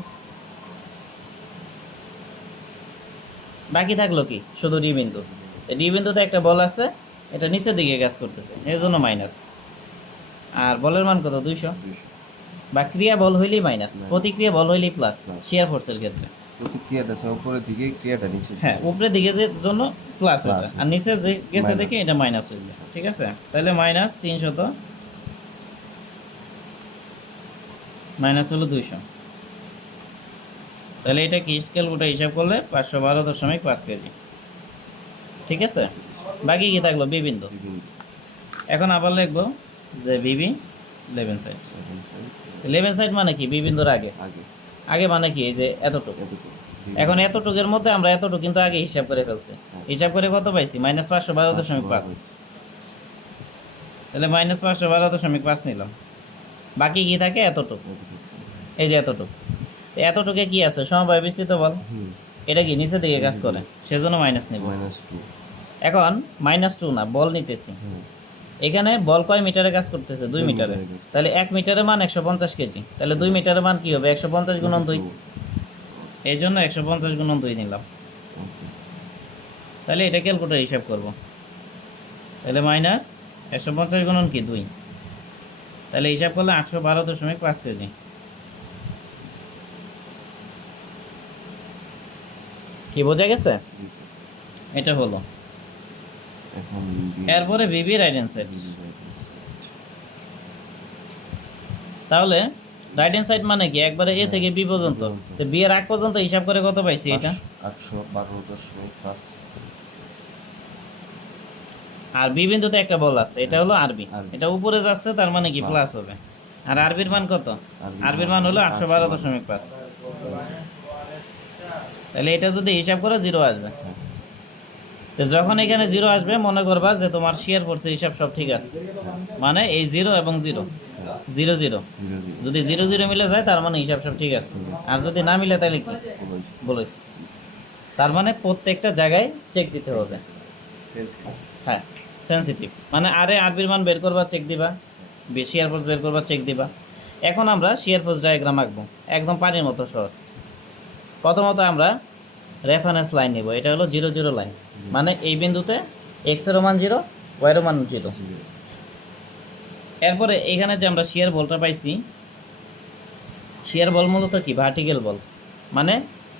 বাকি থাকলো কি? শুধু ডি বিন্দু। ডি বিন্দুতে একটা বল আছে, এটা নিচের দিকে কাজ করতেছে, এর জন্য মাইনাস। আর বলের মান কত? 200। বা ক্রিয়া বল হইলেই মাইনাস, প্রতিক্রিয়া বল হইলেই প্লাস শিয়ার ফোর্সের ক্ষেত্রে। প্রতিক্রিয়াটা উপরের দিকে, ক্রিয়াটা নিচে। হ্যাঁ, উপরের দিকে যে জন্য প্লাস হয়েছে, আর নিচে যে গেছে দেখে এটা মাইনাস হয়েছে, ঠিক আছে? তাহলে মাইনাস 300, মাইনাস হলো 200। তাহলে এটা কি স্কেল গোটা হিসাব করলে 512.5 কেজি, ঠিক আছে? বাকি কি থাকলো? বি বিন্দু। এখন আবার লিখবো যে বিবি লেভেন সাইড। লেভেন সাইড মানে কি? বি বিন্দুর আগে। আগে মানে কি? এই যে এতটুকু। এখন এতটুকের মধ্যে আমরা এতটুকু কিন্তু আগে হিসাব করে ফেলছি। হিসাব করে কত পাইছি? মাইনাস 512.5। তাহলে মাইনাস 512.5 নিলাম। বাকি কি থাকে? এতটুকু, এই যে এতটুকু। তো এতটুকু কি আছে সমবায় বিস্তৃত বল, হুম এটা কি নিচে দিকে কাজ করে, সেজন্য মাইনাস নেব। -2 এখন -2 না, বল নিতেছি। হুম এখানে বল কয় মিটারে কাজ করতেছে? 2 2 মিটারে। মিটারে কাজ। তাহলে 1 মিটারের মান 150 কেজি, তাহলে 2 মিটারের মান কি হবে? 150 গুণন 2। এই জন্য 150 গুণন 2 নিলাম। ওকে তাহলে এটা ক্যালকুলেটর হিসাব করব। তাহলে মাইনাস 150 গুণন কি 2, তাহলে হিসাব করলে 812.5 কেজি। কি বোঝা গেছে? এটা হলো। এখন এরপরে বিবি রাইট হ্যান্ড সাইড। তাহলে রাইট হ্যান্ড সাইড মানে কি একবারে এ থেকে বি পর্যন্ত। তো বি এর আগ পর্যন্ত হিসাব করে কত পাইছি এটা? 812.5 আর বি বিন্দুতে একটা বল আছে, এটা হলো আরবি। আরবি। এটা উপরে যাচ্ছে, তার মানে কি প্লাস। প্লাস হবে। আর আরবির মান কত? আরবির আরবির মান মান হলো 812.5 812.5। তাহলে এটা যদি হিসাব করে 0 আসবে। হ্যাঁ তো যখন এখানে 0 আসবে মনে করবা যে তোমার শেয়ার ফোর্সের হিসাব সব ঠিক আছে। মানে এই 0 এবং 0, 0 0, 0 0 যদি 0 0 মিলে যায় তার মানে হিসাব সব ঠিক আছে। আর যদি না মিলে তাহলে কি বলিস? তার মানে প্রত্যেকটা জায়গায় চেক দিতে হবে। হ্যাঁ, সেনসিটিভ মানে আরে আরবির মান বের করবা চেক দিবা, শেয়ার ফোর্স বের করবা চেক দিবা। এখন আমরা শেয়ার ফোর্স ডায়াগ্রাম আঁকবো, একদম পানির মতো সহজ। প্রথমত আমরা রেফারেন্স লাইন নিব, এটা হলো 0 0 লাইন। মানে এই বিন্দুতে এক্স এর মান 0, ওয়াই এর মান 0। এরপরে এখানে যে আমরা শেয়ার বলটা পাইছি, শেয়ার বল মূলত কি ভার্টিক্যাল বল, মানে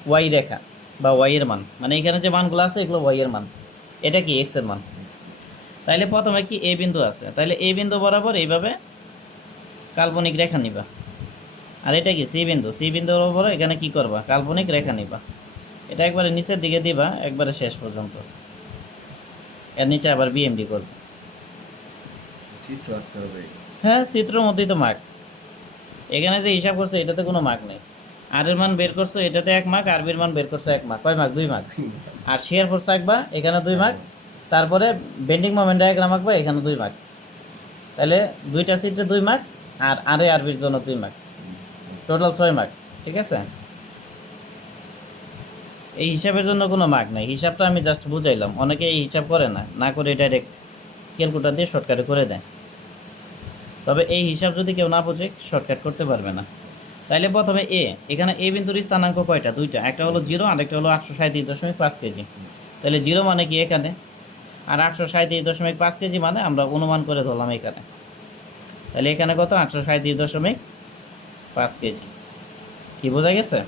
ওয়াই রেখা বা ওয়াই এর মান, মানে এখানে যে মানগুলো আছে এগুলো ওয়াই এর মান, এটা কি এক্স এর মান। তাইলে প্রথমে কি এ বিন্দু আছে, তাইলে এ বিন্দু বরাবর এইভাবে কাল্পনিক রেখা নিবা। আর এটা কি সি বিন্দু, সি বিন্দু বরাবর এখানে কি করবা? কাল্পনিক রেখা নিবা। এটা একবারে নিচের দিকে দিবা, একবারে শেষ পর্যন্ত। এর নিচে আবার বিএমডি করবে। চিত্র আঁকতে হবে। হ্যাঁ, চিত্রের মধ্যেই তো মার্ক। এখানে যে হিসাব করছে এটাতে কোনো মার্ক নেই। আর এর মান বের করছো, এটাতে 1 মার্ক, আর বির মান বের করছো 1 মার্ক। কয় মার্ক? 2 মার্ক। আর শেয়ার ফোর্স আঁকবা, এখানে 2 মার্ক। তারপরে বেন্ডিং মোমেন্ট ডায়াগ্রাম আঁকবা, এখানে 2 মার্ক। তাহলে দুইটা চিত্রে 2 মার্ক, আর আরে আরবির জন্য 2 মার্ক, টোটাল 6 মার্ক। ঠিক আছে? এই হিসাবের জন্য কোনো মার্ক নাই, হিসাবটা আমি জাস্ট বুঝাইলাম। অনেকে এই হিসাব করে না, না করে ডাইরেক্ট ক্যালকুলেটর দিয়ে শর্টকাটে করে দেয়। তবে এই হিসাব যদি কেউ না বোঝে শর্টকাট করতে পারবে না। তাইলে প্রথমে এ, এখানে এ বিন্দুর স্থানাঙ্ক কয়টা? 2টা, একটা হলো 0 আর একটা হলো 837.5 কেজি। তাহলে 0 মানে কি এখানে, আর 837.5 কেজি মানে আমরা অনুমান করে ধরলাম এখানে। তাহলে এখানে কত? 837.5 কেজি। কি বোঝা গেছে?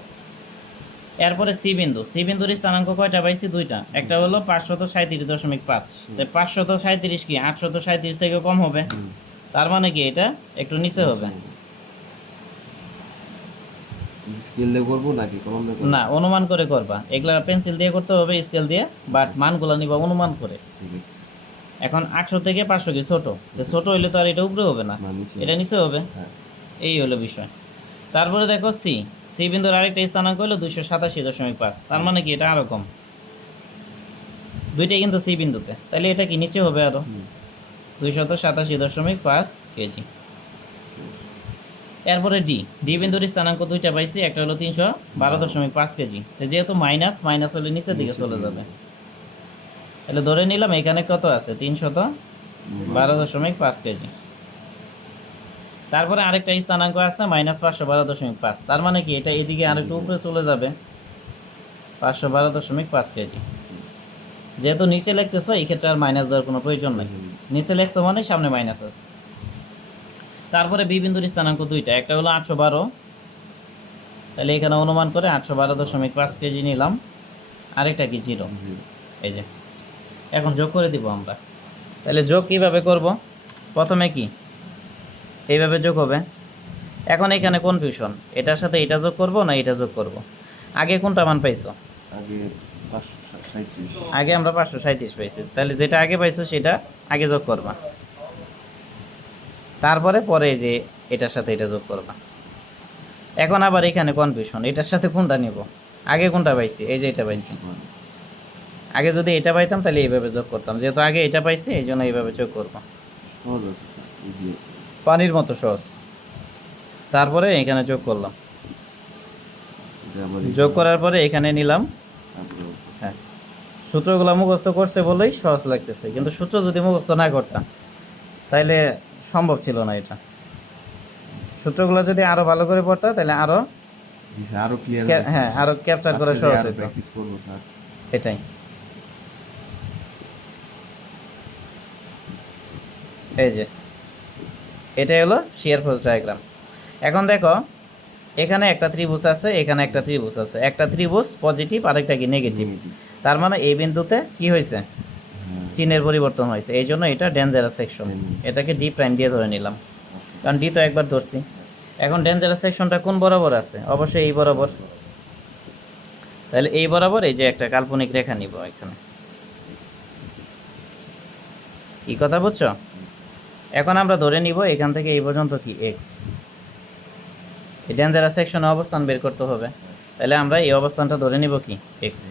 এরপরে সি বিন্দু, সি বিন্দুর স্থানাঙ্ক কয়টা পাইছি? 2টা, একটা হলো 537.5। তাই 537 কি 837 থেকে কম হবে, তার মানে কি এটা একটু নিচে হবে। স্কেল দিয়ে করবো নাকি কলম দিয়ে করবো? না, অনুমান করে করবা। এগুলা পেন্সিল দিয়ে করতে হবে, স্কেল দিয়ে, বাট মানগুলো নিবা অনুমান করে। ঠিক আছে এখন 800 থেকে 500 কি ছোট, তো ছোট হইলে তো আর এটা উপরে হবে না, না, নিচে। এটা নিচে হবে। হ্যাঁ এই হলো বিষয়। তারপরে দেখো সি, সি বিন্দুর আরেকটা স্থানাঙ্ক হলো 287.5। তার মানে কি এটা আরো কম, দুইটাই কিন্তু সি বিন্দুতে। তাহলে এটা কি নিচে হবে আরো, 287.5 কেজি। এরপরে ডি, ডি বিন্দুর স্থানাঙ্ক 2টা পাইছি, একটা হলো 312.5 কেজি। তো যেহেতু মাইনাস, মাইনাস হলে নিচের দিকে চলে যাবে। তাহলে ধরে নিলাম এখানে কত আছে? 312.5 কেজি। তারপরে আরেকটা স্থানাঙ্ক আছে -512.5। তার মানে কি এটা এদিকে আরেকটু উপরে চলে যাবে, 512.5 কেজি। যেহেতু নিচে লিখতেছো এই ক্ষেত্রে আর মাইনাস দেওয়ার কোনো প্রয়োজন নেই, নিচে লিখছো মানে সামনে মাইনাস আছে। তারপরে বি বিন্দুর স্থানাঙ্ক 2টা, একটা হলো 812, তাহলে এখানে অনুমান করে 812.5 কেজি নিলাম। আরেকটা কি 0, এই যে। এখন যোগ করে দিব আমরা। তাহলে যোগ কিভাবে করব? প্রথমে কি এইভাবে যোগ হবে। এখন এখানে কনফিউশন, এটার সাথে এটা যোগ করব না এটা যোগ করব। আগে কোনটা মান পাইছো? আগে 537 আগে আমরা 537 পাইছি, তাহলে যেটা আগে পাইছো সেটা আগে যোগ করবা। তারপরে পরে যে এটার সাথে এটা যোগ করবা। এখন আবার এখানে কনফিউশন, এটার সাথে কোনটা নিব? আগে কোনটা পাইছি? এই যে এটা পাইছি। আগে যদি এটা পাইতাম তাহলে এইভাবে যোগ করতাম, যেহেতু আগে এটা পাইছি এই জন্য এইভাবে যোগ করব। সহজ আছে স্যার, ইজি। পানির মতো সহজ। তারপরে এখানে যোগ করলাম। এটা আবার যোগ করার পরে এখানে নিলাম। তারপরে হ্যাঁ, সূত্রগুলো মুখস্থ করছে বলেই সহজ লাগতেছে, কিন্তু সূত্র যদি মুখস্থ না করতাম তাহলে সম্ভব ছিল না এটা। সূত্রগুলো যদি আরো ভালো করে পড়তাম তাহলে আরো জি স্যার আরো ক্লিয়ার হ্যাঁ আরো ক্যাপচার করা সহজ হতো। প্র্যাকটিস করব স্যার। এটাই, এই যে এটাই হলো শিয়ার ফোর্স ডায়াগ্রাম। এখন দেখো এখানে একটা ত্রিভুজ আছে, এখানে একটা ত্রিভুজ আছে, একটা ত্রিভুজ পজিটিভ আরেকটা কি নেগেটিভ। তার মানে এই বিন্দুতে কি হয়েছে, চিহ্নের পরিবর্তন হয়েছে, এই জন্য এটা ডেঞ্জারাস সেকশন। এটাকে ডি প্রাইম দিয়ে ধরে নিলাম, কারণ ডি তো একবার ধরছি। এখন ডেঞ্জারাস সেকশনটা কোন বরাবর আছে, অবশ্যই এই বরাবর। তাহলে এই বরাবর এই যে একটা কাল্পনিক রেখা নিব এখানে, কি কথা বুঝছো? এখন আমরা ধরে নিব এখান থেকে এই পর্যন্ত কি এক্স, এই ডেঞ্জারাস সেকশনে অবস্থান বের করতে হবে। তাহলে আমরা এই অবস্থানটা ধরে নিব কি এক্স।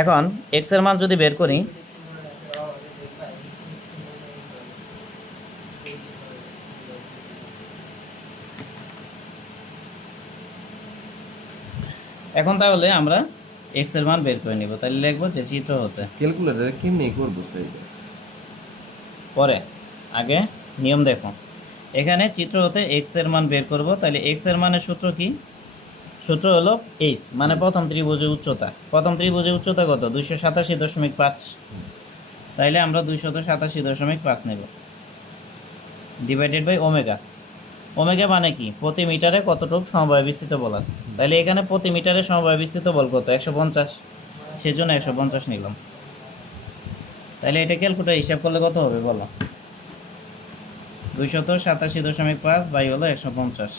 এখন এক্স এর মান যদি বের করি, এখন তাহলে আমরা এক্স এর মান বের করে নিব। তাহলে লিখবো যে চিত্র হতে, ক্যালকুলেটরে কেমনে করব স্যার এটা? পরে আগে নিয়ম দেখো। এখানে চিত্র হতে এক্স এর মান বের করব। তাহলে এক্স এর মানের সূত্র কি? সূত্র হলো এইচ, মানে প্রথম ত্রিভুজের উচ্চতা। প্রথম ত্রিভুজের উচ্চতা কত? 287.5। তাইলে আমরা 287.5 নেব, ডিভাইডেড বাই ওমেগা। ওমেগা মানে কি? প্রতি মিটারে কতটুকু সমবায় বিস্তৃত বল আছে। তাহলে এখানে প্রতি মিটারে সমবায় বিস্তৃত বল কত? 150, সেজন্য 150 নিলাম। তাহলে এটা ক্যালকুলেটর হিসাব করলে কত হবে বলো? 287.5 বাই হলো 150,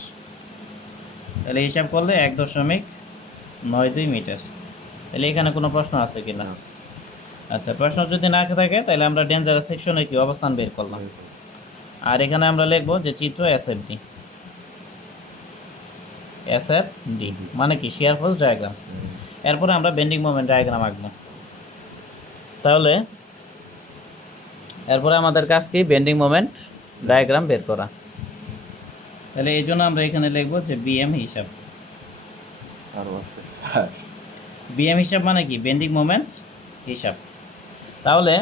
তাহলে হিসাব করলে 1.92 মিটার। তাহলে এখানে কোনো প্রশ্ন আছে কি না? আচ্ছা, প্রশ্ন যদি না থাকে তাহলে আমরা ডেঞ্জারাস সেকশনে কি অবস্থান বের করলাম। আর এখানে আমরা লিখব যে চিত্র এসএফডি। এসএফডি মানে কি? Shear force diagram. এরপরে আমরা বেন্ডিং মোমেন্ট ডায়াগ্রাম আঁকবো। তাহলে এরপরে আমাদের কাজ কি? বেন্ডিং মোমেন্ট ডায়াগ্রাম বের করা। তাহলে এই জন্য আমরা এখানে লিখবো যে বিএম হিসাব। আরো আছে স্যার। বিএম হিসাব মানে কি? বেন্ডিং মোমেন্ট হিসাব। তাহলে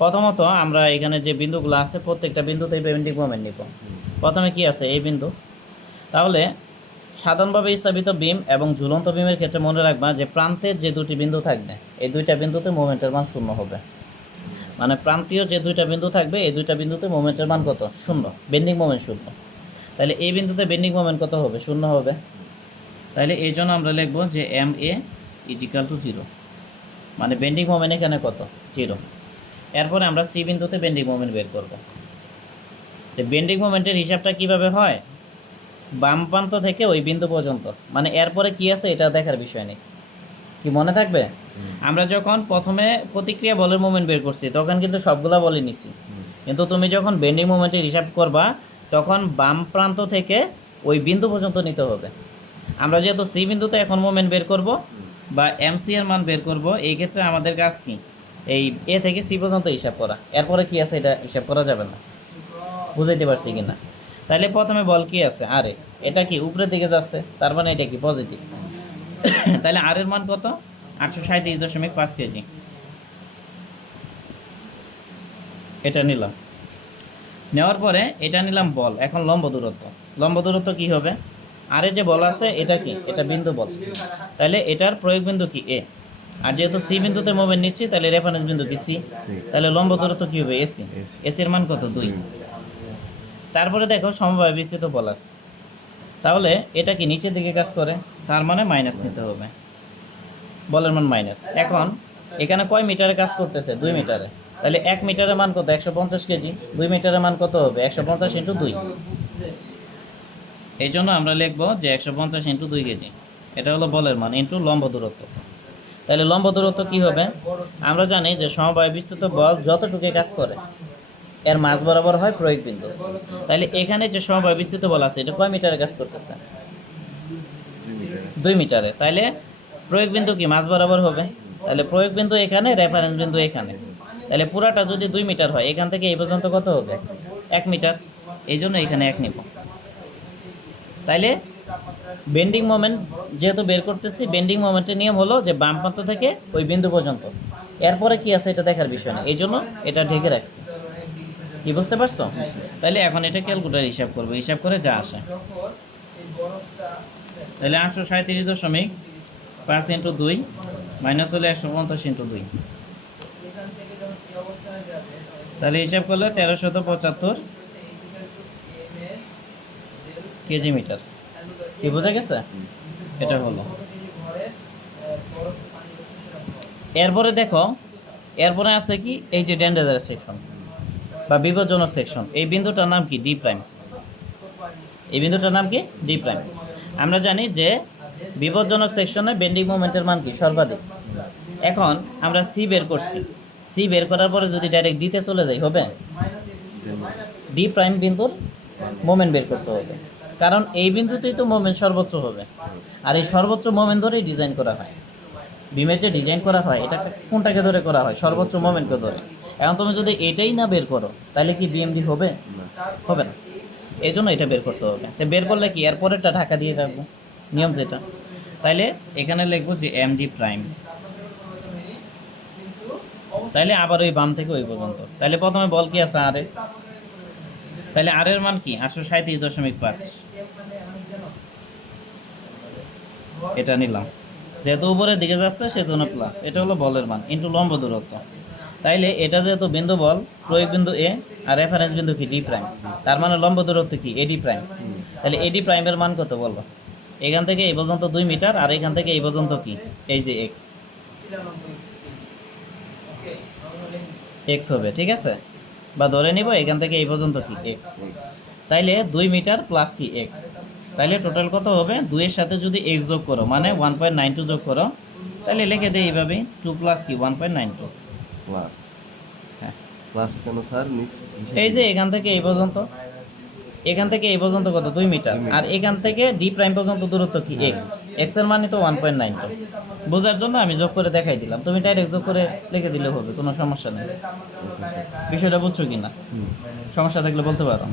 প্রথমত আমরা এখানে যে বিন্দুগুলো আছে প্রত্যেকটা বিন্দুতেই বেন্ডিং মোমেন্ট নিব। প্রথমে কি আছে? এই বিন্দু। তাহলে সাধারণভাবে স্থাপিত বিম এবং ঝুলন্ত বিমের ক্ষেত্রে মনে রাখবা যে প্রান্তের যে দুটি বিন্দু থাকবে এই দুইটা বিন্দুতে মোমেন্টের মান শূন্য হবে। মানে প্রান্তীয় যে দুইটা বিন্দু থাকবে এই দুইটা বিন্দুতে মোমেন্টের মান কত? শূন্য, বেন্ডিং মোমেন্ট শূন্য। তাহলে এই বিন্দুতে বেন্ডিং মোমেন্ট কত হবে? শূন্য হবে। তাহলে এই জন্য আমরা লিখব যে এম এ ইজিক্যাল টু 0, মানে বেন্ডিং মোমেন্ট এখানে কত? 0। এরপরে আমরা সি বিন্দুতে বেন্ডিং মোমেন্ট বের করব। তো বেন্ডিং মোমেন্টের হিসাবটা কিভাবে হয়? বাম প্রান্ত থেকে ওই বিন্দু পর্যন্ত, মানে এরপরে কি আছে এটা দেখার বিষয় নেই। কি মনে থাকবে? আমরা যখন প্রথমে প্রতিক্রিয়া বলের মোমেন্ট বের করছি তখন কিন্তু সবগুলা বলে নিছি, কিন্তু তুমি যখন বেন্ডিং মোমেন্টের হিসাব করবা তখন বাম প্রান্ত থেকে ওই বিন্দু পর্যন্ত নিতে হবে। আমরা যেহেতু সি বিন্দুতে এখন মোমেন্ট বের করব বা এমসি এর মান বের করব, এই ক্ষেত্রে আমাদের কাজ কি? এই এ থেকে সি পর্যন্ত হিসাব করা। এরপরে কি আছে এটা হিসাব করা যাবে না। বুঝাইতে পারছি কি না? তাহলে প্রথমে বল কি আছে? আরে এটা কি উপরের দিকে যাচ্ছে, তার মানে এটা কি? পজিটিভ। তাহলে আর এর মান কত? 837.5 কেজি। এটা নিলাম, নেওয়ার পরে এটা নিলাম বল। এখন লম্ব দূরত্ব। লম্ব দূরত্ব কি হবে? আরে যে বল আছে এটা কি? এটা বিন্দু বল। তাহলে এটার প্রয়োগ বিন্দু কি? এ। আর যেহেতু সি বিন্দুতে মোমেন্ট নিচ্ছি তাহলে রেফারেন্স বিন্দু কি? সি। তাহলে লম্ব দূরত্ব কি হবে? এসি। এসির মান কত? 2। তারপরে দেখো সমবায় বিস্তৃত বল আছে, তাহলে এটা কি নিচের দিকে কাজ করে, তার মানে মাইনাস নিতে হবে, বলের মান মাইনাস। এখন এখানে কয় মিটারে কাজ করতেছে? 2 মিটারে। তাহলে 1 মিটারের মান কত? 150 কেজি। 2 মিটারের মান কত হবে? 150 × 2। এই জন্য আমরা লিখবো যে 150 × 2 কেজি। এটা হলো বলের মান ইন্টু লম্ব দূরত্ব। তাহলে লম্ব দূরত্ব কি হবে? আমরা জানি যে সমবায় বিস্তৃত বল যতটুকু কাজ করে এর মাঝ বরাবর হয় প্রয়োগ বিন্দু। তাহলে এখানে যে সমবায় বিস্তৃত বল আছে এটা কয় মিটারে কাজ করতেছে? 2 মিটারে। তাহলে প্রয়োগ বিন্দু কি? মাঝ বরাবর হবে। তাহলে প্রয়োগ বিন্দু এখানে, রেফারেন্স বিন্দু এখানে। তাহলে পুরাটা যদি 2 মিটার হয় এখান থেকে এই পর্যন্ত কত হবে? 1 মিটার। এই জন্য এখানে 1 নিব। তাইলে বেন্ডিং মোমেন্ট যেহেতু বের করতেছি, বেন্ডিং মোমেন্টের নিয়ম হলো যে বাম প্রান্ত থেকে ওই বিন্দু পর্যন্ত, এরপরে কি আছে এটা দেখার বিষয় না, এই জন্য এটা ঢেকে রাখছি। কি বুঝতে পারছো? তাহলে এখন এটা ক্যালকুলেটার হিসাব করবো, হিসাব করে যা আসে। তাহলে 837.5 ইন্টু 2 মাইনাস হলে 150 ইন্টু 2, তাহলে হিসাব করলে 1375 কেজি মিটার। কি বোঝা গেছে? এটা হলো। এরপরে দেখো, এরপরে আছে কি, এই যে ড্যান্ডেজার সেকশন বা বিপজ্জনক সেকশন, এই বিন্দুটার নাম কি? D prime. এই বিন্দুটার নাম কি? D prime. আমরা জানি যে বিপজ্জনক সেকশনে বেন্ডিং মোমেন্টের মান কি? সর্বাধিক। এখন আমরা সি বের করছি, সি বের করার পরে যদি ডাইরেক্ট ডিতে চলে যাই, হবে? ডি প্রাইম বিন্দুর মোমেন্ট বের করতে হবে, কারণ এই বিন্দুতেই তো মোমেন্ট সর্বোচ্চ হবে, আর এই সর্বোচ্চ মোমেন্ট ধরেই ডিজাইন করা হয়। বিমের যে ডিজাইন করা হয় এটা কোনটাকে ধরে করা হয়? সর্বোচ্চ মোমেন্টকে ধরে। এখন তুমি যদি এটাই না বের করো তাহলে কি বিএমডি হবে? হবে না। এই জন্য এটা বের করতে হবে। তো বের করলে কি এরপরেরটা ঢাকা দিয়ে রাখবো, নিয়ম যেটা। তাইলে এখানে লিখবো যে এমডি প্রাইম, তাইলে আবার ওই বাম থেকে ওই পর্যন্ত। তাইলে প্রথমে বল কি আছে? আরে, তাহলে আর এর মান কি? 837.5, এটা নিলাম। যেহেতু উপরের দিকে যাচ্ছে সেজন্য প্লাস, এটা হলো বলের মান ইন্টু লম্ব দূরত্ব। তাইলে এটা যেহেতু বিন্দু বল, প্রয়োগ বিন্দু এ আর রেফারেন্স বিন্দু কি? ডি প্রাইম, তার মানে লম্ব দূরত্ব কি? এডি প্রাইম। তাহলে এডি প্রাইমের মান কত বলবো? এখান থেকে এই পর্যন্ত 2 মিটার, আর এখান থেকে এই পর্যন্ত কি? এই যে এক্স, এক্স হবে, ঠিক আছে? বা ধরে নিব এখান থেকে এই পর্যন্ত কি? এক্স। তাইলে 2 মিটার প্লাস কি? এক্স। তাইলে টোটাল কত হবে? 2 এর সাথে যদি এক্স যোগ করো মানে 1.92 যোগ করো, তাহলে লিখে দেই এইভাবে 2 প্লাস কি? 1.92 প্লাস। হ্যাঁ, প্লাস কেন স্যার? এই যে এখান থেকে এই পর্যন্ত, এখান থেকে এই পর্যন্ত কত? 2 মিটার, আর এখান থেকে ডি প্রাইম পর্যন্ত দূরত্ব কি? এক্স। এক্স এর মানে তো 1.92। বোঝার জন্য আমি যোগ করে দেখাই দিলাম, তুমি ডাইরেক্ট যোগ করে লিখে দিলে হবে, কোনো সমস্যা নেই। বিষয়টা বুঝছো কি না? সমস্যা থাকলে বলতে পারো।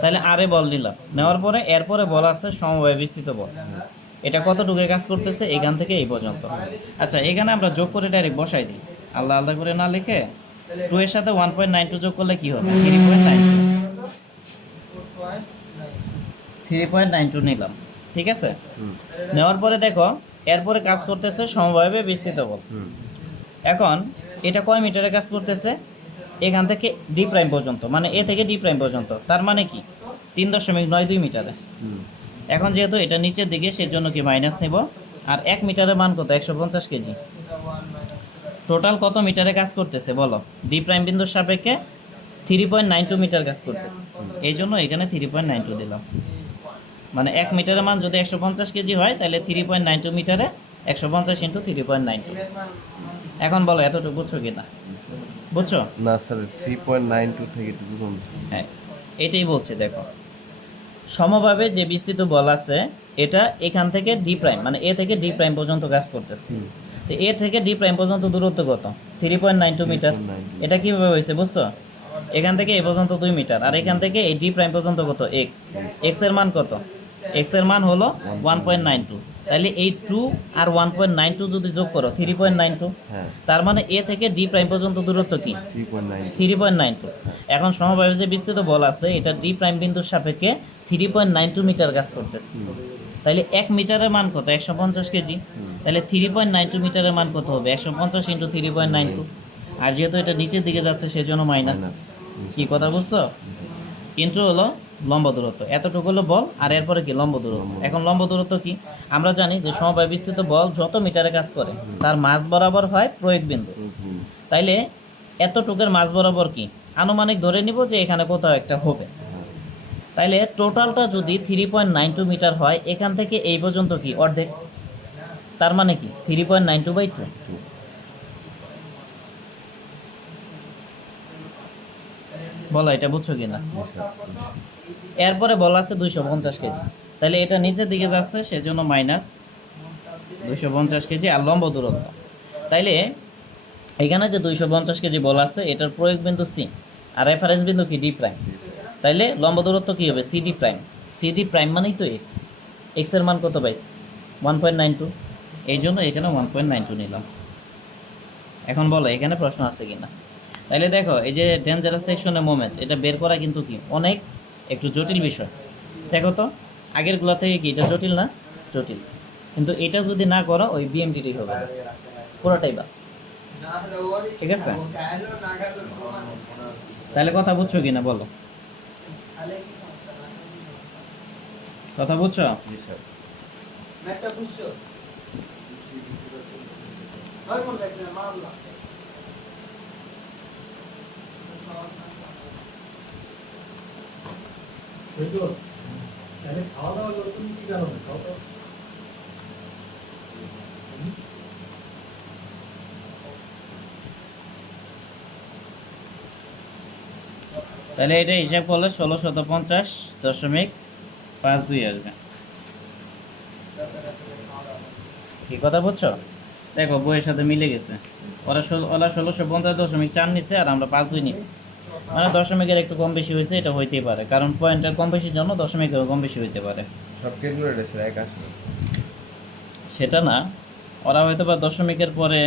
তাহলে আরে বল নিলাম, নেওয়ার পরে এরপরে বল আছে সমবায় বিস্তৃত বল। এটা কতটুকু কাজ করতেছে? এখান থেকে এই পর্যন্ত। আচ্ছা, এখানে আমরা যোগ করে ডাইরেক্ট বসাই দিই, আলাদা আলাদা করে না লিখে। 2 এর সাথে 1.92 যোগ করলে কি হবে? 3.92। 3.92 নিলাম, ঠিক আছে? নেওয়ার পরে দেখো এরপরে কাজ করতেছে সমবায়ে বিস্তৃত বল। এখন এটা কয় মিটারে কাজ করতেছে? এখান থেকে ডি প্রাইম পর্যন্ত, মানে এ থেকে ডি প্রাইম পর্যন্ত, তার মানে কি? 3.92 মিটারে। এখন যেহেতু এটা নিচের দিকে সেজন্য কি মাইনাস নেব, আর 1 মিটারের মান কত? 150 কেজি। টোটাল কত মিটারে কাজ করতেছে বলো? ডি প্রাইম বিন্দুর সাপেক্ষে 3.92 মিটার কাজ করতেছে, এই জন্য এখানে 3.92 দিলাম। মানে 1 মিটারের মান যদি 150 কেজি হয় তাহলে 3.92 মিটারে 150 ইন্টু 3.92। এখন বলো এতটুকু বুঝছো কি না? বুঝছো? না স্যার, 3.92 থেকে একটু কম। হ্যাঁ, এটাই বলছি। দেখো সমভাবে যে বিস্তৃত বল আছে এটা এখান থেকে ডি প্রাইম, মানে এ থেকে ডি প্রাইম পর্যন্ত কাজ করতেছে। তো এ থেকে ডি প্রাইম পর্যন্ত দূরত্ব কত? 3.92 মিটার। এটা কিভাবে হয়েছে বুঝছো? এখান থেকে এই পর্যন্ত 2 মিটার, আর এখান থেকে এই ডি প্রাইম পর্যন্ত কত? এক্স। এক্স এর মান কত? এক্স এর মান হলো 1.92। তাহলে এই 2 আর 1.92 যদি যোগ করো 3.92, হ্যাঁ, তার মানে এ থেকে ডি প্রাইম পর্যন্ত দূরত্ব কি? 3.92। 3.92। এখন সমবায়ে যে বিস্তৃত বল আছে এটা ডি প্রাইম বিন্দুর সাপেক্ষে 3.92 মিটার কাজ করতেছে। তাহলে 1 মিটারের মান কত? 150 কেজি। তাহলে 3.92 মিটারের মান কত হবে? 150 ইন্টু 3.92। আর যেহেতু এটা নিচের দিকে যাচ্ছে সেজন্য মাইনাস। কি কথা বুঝছো? ইন্টু হলো লম্ব দূরত্ব, এতটুকু হলো বল, আর এরপরে কি? লম্ব দূরত্ব। এখন লম্ব দূরত্ব কি? আমরা জানি যে সমবায় বিস্তৃত বল যত মিটারে কাজ করে তার মাঝ বরাবর হয় প্রয়োগ বিন্দু। তাইলে এতটুকুর মাঝ বরাবর কি? আনুমানিক ধরে নিব যে এখানে কোথাও একটা হবে। তাইলে টোটালটা যদি 3.92 মিটার হয়, এখান থেকে এই পর্যন্ত কি? অর্ধেক। তার মানে কি? 3.92/2। বলো এটা বুঝছো কিনা? এরপরে বলা আছে 250 কেজি। তাহলে এটা নিচের দিকে যাচ্ছে সেজন্য মাইনাস 250 কেজি আর লম্ব দূরত্ব। তাইলে এখানে যে 250 কেজি বলা আছে এটার প্রয়োগ বিন্দু সি, আর রেফারেন্স বিন্দু কি? D prime. তাইলে লম্ব দূরত্ব কি হবে? CD prime. সিডি প্রাইম মানেই তো এক্স। এক্স এর মান কত পাইছি 1.92, এই জন্য এখানে 1.92 নিলাম। এখন বলো এখানে প্রশ্ন আছে কিনা। তাহলে দেখো এই যে ডেঞ্জারাস সেকশনের মোমেন্ট এটা বের করা কিন্তু কি অনেক একটু জটিল বিষয়। দেখো তো আগেরগুলো থেকে কি এটা জটিল না? জটিল। কিন্তু এটা যদি না করো ওই বিএমডিটি হবে না, পুরোটাই বা। ঠিক আছে, তাহলে কথা বুঝছো কিনা বলো, কথা বুঝছো? জি স্যার। তাহলে এটা হিসাব করলে 1650.52 আসবে। কি কথা বুঝছো? দেখো বইয়ের সাথে মিলে গেছে। ওরা 1650.4 নিচ্ছে আর আমরা 52 নিচ্ছি, মানে দশমিকের একটু কম বেশি হয়েছে, এটা হইতেই পারে, কারণ পয়েন্টের কম বেশির জন্য দশমিকের কম বেশি হইতে পারে। সব ক্যালকুলেটর স্যার এক আসবে। সেটা না, ওরা হয়তো বা দশমিকের পরে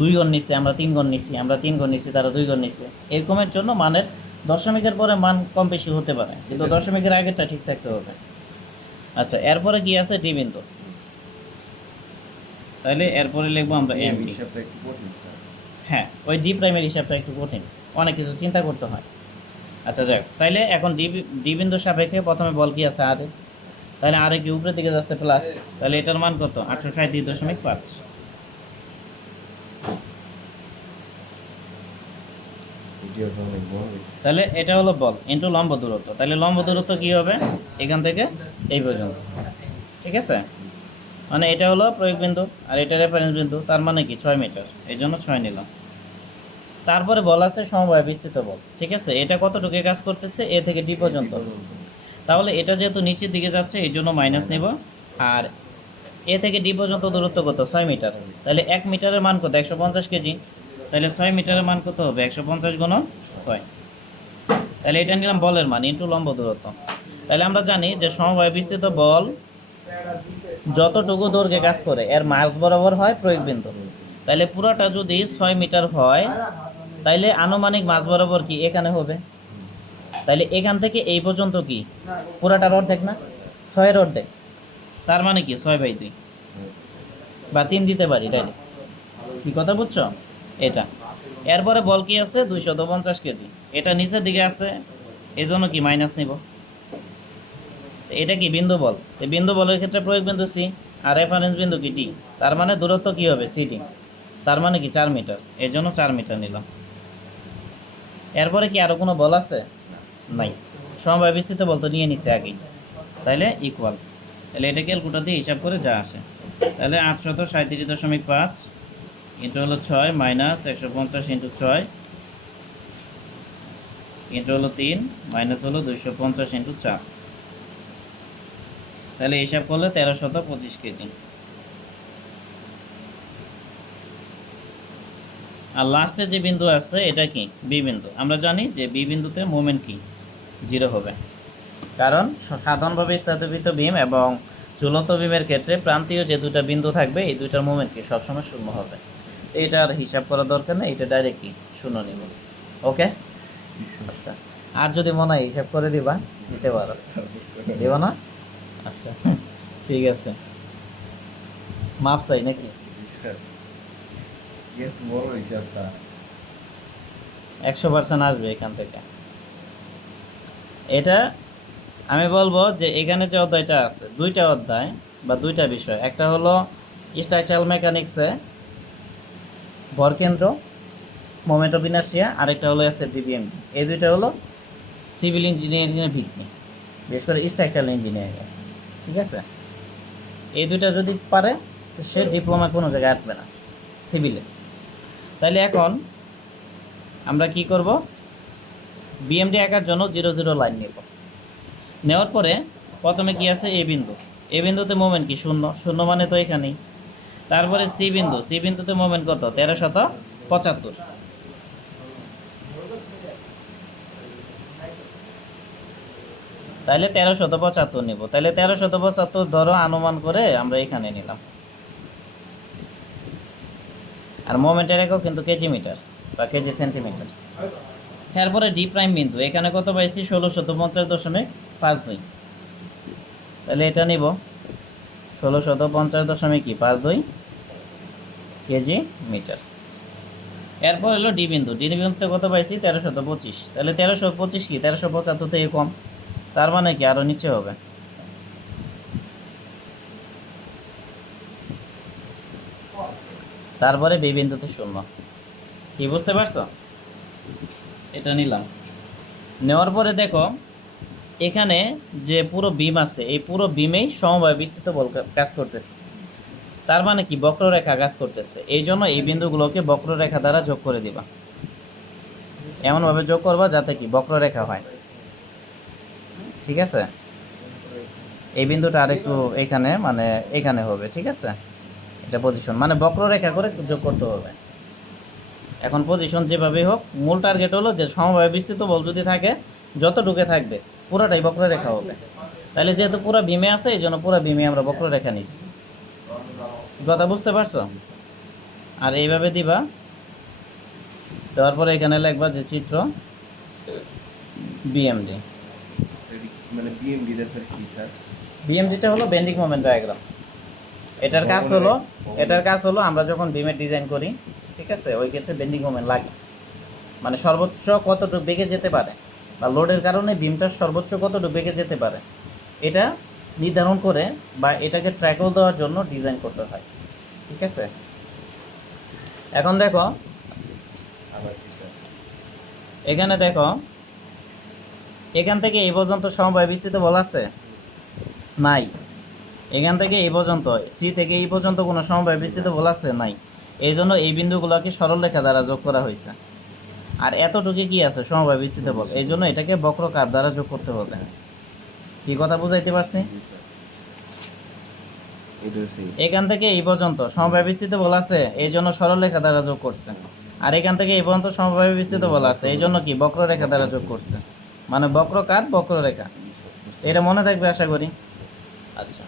2 গণ নিচ্ছে, আমরা 3 গণ নিচ্ছি, আমরা 3 গণ নিচ্ছি, তারা 2 গণ নিচ্ছে, এরকমের জন্য মানের দশমিকের পরে মান কম বেশি হতে পারে, কিন্তু দশমিকের আগেরটা ঠিক থাকতে হবে। আচ্ছা, এরপরে কি আছে? ডি বিন্দু। তাহলে এরপরে লিখবো আমরা এম ডি। হিসাবটা একটু কঠিন স্যার। হ্যাঁ, ওই ডি প্রাইমের হিসাবটা একটু কঠিন, অনেক কিছু চিন্তা করতে হয়। আচ্ছা যাক, তাইলে এখন ডি বিন্দুর সাপেক্ষে প্রথমে বল কি আছে? আর। তাহলে আর কি উপরের দিকে যাচ্ছে প্লাস, তাহলে এটার মান কত? 837.5। ভিডিও অনেক বড় হয়েছে। তাহলে এটা হলো বল ইন্টু লম্ব দূরত্ব। তাহলে লম্ব দূরত্ব কি হবে? এখান থেকে এই পর্যন্ত। ঠিক আছে, মানে এটা হলো প্রয়োগ বিন্দু আর এটা রেফারেন্স বিন্দু, তার মানে কি 6 মিটার, এই জন্য 6 নিলাম। তারপরে বল আছে সমবায় বিস্তৃত বল। ঠিক আছে, এটা কতটুকু কাজ করতেছে? এ থেকে ডি পর্যন্ত। তাহলে এটা যেহেতু নিচের দিকে যাচ্ছে এই জন্য মাইনাস নেব। আর এ থেকে ডি পর্যন্ত দূরত্ব কত? 6 মিটার। তাহলে 1 মিটারের মান কত? 150 কেজি। তাহলে 6 মিটারের মান কত হবে? 150 গুণন 6। তাহলে এটা নিলাম বলের মান ইন্টু লম্ব দূরত্ব। তাহলে আমরা জানি যে সমবায় বিস্তৃত বল যতটুকু দৈর্ঘ্যে কাজ করে এর মাঝ বরাবর হয় প্রয়োগ বিন্দু। তাহলে পুরোটা যদি 6 মিটার হয়, তাইলে আনুমানিক মাঝ বরাবর কি এখানে হবে? তাইলে এখান থেকে এই পর্যন্ত কি পুরাটার অর্ধেক না? 6-এর অর্ধেক, তার মানে কি 6/2 বা 3 দিতে পারি। তাইলে কি কথা বুঝছো? এটা এরপরে বল কি আছে? 250 কেজি। এটা নিচের দিকে আছে, এই জন্য কি মাইনাস নিব। এটা কি বিন্দু বল, এই বিন্দু বলের ক্ষেত্রে প্রয়োগ বিন্দু সি আর রেফারেন্স বিন্দু কি ডি, তার মানে দূরত্ব কি হবে? সিডি, তার মানে কি 4 মিটার, এই জন্য 4 মিটার নিলাম। এরপরে কি আরো কোনো বল আছে? নাই, সমবায় বিস্তৃত বল তো নিয়ে নিছে আগেই। তাহলে ইকুয়াল, তাহলে এটা ক্যালকুলেটর দিয়ে হিসাব করে যা আসে। তাহলে 837.5 ইন্টু হলো 6 মাইনাস 150 ইন্টু 6 ইন্টু হলো 3 মাইনাস হলো 250 ইন্টু 4। তাহলে হিসাব করলে 1325 কেজি। আর লাস্টে যে বিন্দু আছে এটা কি? বি বিন্দু। আমরা জানি যে বি বিন্দুতে মোমেন্ট কি 0 হবে, কারণ সাধারণভাবে স্থাপিত বিম এবং ঝুলন্ত বিমের ক্ষেত্রে প্রান্তীয় যে দুটো বিন্দু থাকবে এই দুইটার মোমেন্ট কি সবসময় শূন্য হবে। এটা আর হিসাব করার দরকার নেই, এটা ডাইরেক্ট কি শূন্য নিব। ওকে, আচ্ছা। আর যদি মনে হয় হিসাব করে দিবা, দিতে পারো, দিব না? আচ্ছা ঠিক আছে, মাপ চাই নাকি? স্যার এত বড় হিসাব স্যার। 100% আসবে এখান থেকে। এটা আমি বলবো যে এখানে যে অধ্যায়টা আছে, দুইটা অধ্যায় বা দুইটা বিষয়, একটা হলো স্ট্রাকচারাল মেকানিক্সে ভরকেন্দ্র মোমেন্ট অফ ইনার্শিয়া, আরেকটা হলো এসএফ ডিবিএমডি। এই দুইটা হলো সিভিল ইঞ্জিনিয়ারিংয়ের ভিত্তি, বিশেষ করে স্ট্রাকচারাল ইঞ্জিনিয়ারিং। ঠিক আছে, এই দুইটা যদি পারে তো সে ডিপ্লোমা কোনো জায়গায় আসবে না সিভিলে। তাহলে এখন আমরা কি করব? বিএমডি আঁকার জন্য 0 0 লাইন নেব। নেওয়ার পরে প্রথমে কি আছে? এ বিন্দু। এ বিন্দুতে মোমেন্ট কি? শূন্য, শূন্য মানে তো এখানেই। তারপরে সি বিন্দু, সি বিন্দুতে মোমেন্ট কত? 1375। তাহলে 1375 নিব। তাহলে 1375 ধরো অনুমান করে আমরা এখানে নিলাম। আর মোমেন্টের একক কিন্তু কেজি মিটার বা কেজি সেন্টিমিটার। এরপরে ডি প্রাইম বিন্দু, এখানে কত পাইছি 1650.52। তাহলে এটা নিব 1650.52 কেজি মিটার। এরপর হলো ডি বিন্দু, ডি বিন্দুতে কত পাইছি 1325। তাহলে 1325 কি 1375 থেকে কম, তার মানে কি আরও নিচে হবে। তারপরে বি বিন্দুতে 0। কি বুঝতে পারছো? এটা নিলাম। নেওয়ার পরে দেখো এখানে যে পুরো বিম আছে, এই পুরো বিমেই সমবায় বিস্তৃত বল কাজ করতেছে। তার মানে কি বক্ররেখা কাজ করতেছে। এই জন্য এই বিন্দুগুলোকে বক্ররেখা দ্বারা যোগ করে দিবা। এমনভাবে যোগ করবা যাতে কি বক্ররেখা হয়। ঠিক আছে, এই বিন্দুটা আরেকটু এখানে মানে এখানে হবে। ঠিক আছে, এটা পজিশন মানে বক্ররেখা করে যোগ করতে হবে। এখন পজিশন যেভাবেই হোক, মূল টার্গেট হলো যে সমবায় বিস্তৃত বল যদি থাকে যতটুকু থাকবে পুরোটাই বক্ররেখা হবে। তাহলে যেহেতু পুরো বিমে আছে এই জন্য পুরো বিমে আমরা বক্ররেখা নিচ্ছি। কথা বুঝতে পারছো? আর এইভাবে দিবা, দেওয়ার পরে এখানে লিখবা যে চিত্র বিএমডি। মানে বিএমডি টা স্যার কি স্যার? বিএমডিটা হলো বেন্ডিং মোমেন্ট ডায়াগ্রাম। এটার কাজ হলো আমরা যখন বিমের ডিজাইন করি, ঠিক আছে, ওই ক্ষেত্রে বেন্ডিং মোমেন্ট লাগে। মানে সর্বোচ্চ কতটুকু বেগে যেতে পারে বা লোডের কারণে বিমটা সর্বোচ্চ কতটুকু বেগে যেতে পারে এটা নির্ধারণ করে বা এটাকে ট্র্যাকল দেওয়ার জন্য ডিজাইন করতে হয়। ঠিক আছে, এখন দেখো আবার কি স্যার? এখানে দেখো এখান থেকে এই পর্যন্ত সমবায় বিস্তৃত বল আছে নাই। এখান থেকে এই পর্যন্ত সি থেকে এই পর্যন্ত কোনো সমবায় বিস্তৃত বল আছে নাই। এই জন্য এই বিন্দুগুলোকে সরলরেখা দ্বারা যোগ করা হয়েছে। আর এতটুকু কি আছে সমবায় বিস্তৃত বল, এই জন্য এটাকে বক্রকার দ্বারা যোগ করতে হবে। কি কথা বুঝাইতে পারছি? এটা সেই এখান থেকে এই পর্যন্ত সমবায় বিস্তৃত বল আছে, এই জন্য সরলরেখা দ্বারা যোগ করছে। আর এখান থেকে এই পর্যন্ত সমবায় বিস্তৃত বল আছে, এই জন্য কি বক্ররেখা দ্বারা যোগ করছে। মানে বক্রকার বক্ররেখা। এটা মনে থাকবে আশা করি। আচ্ছা।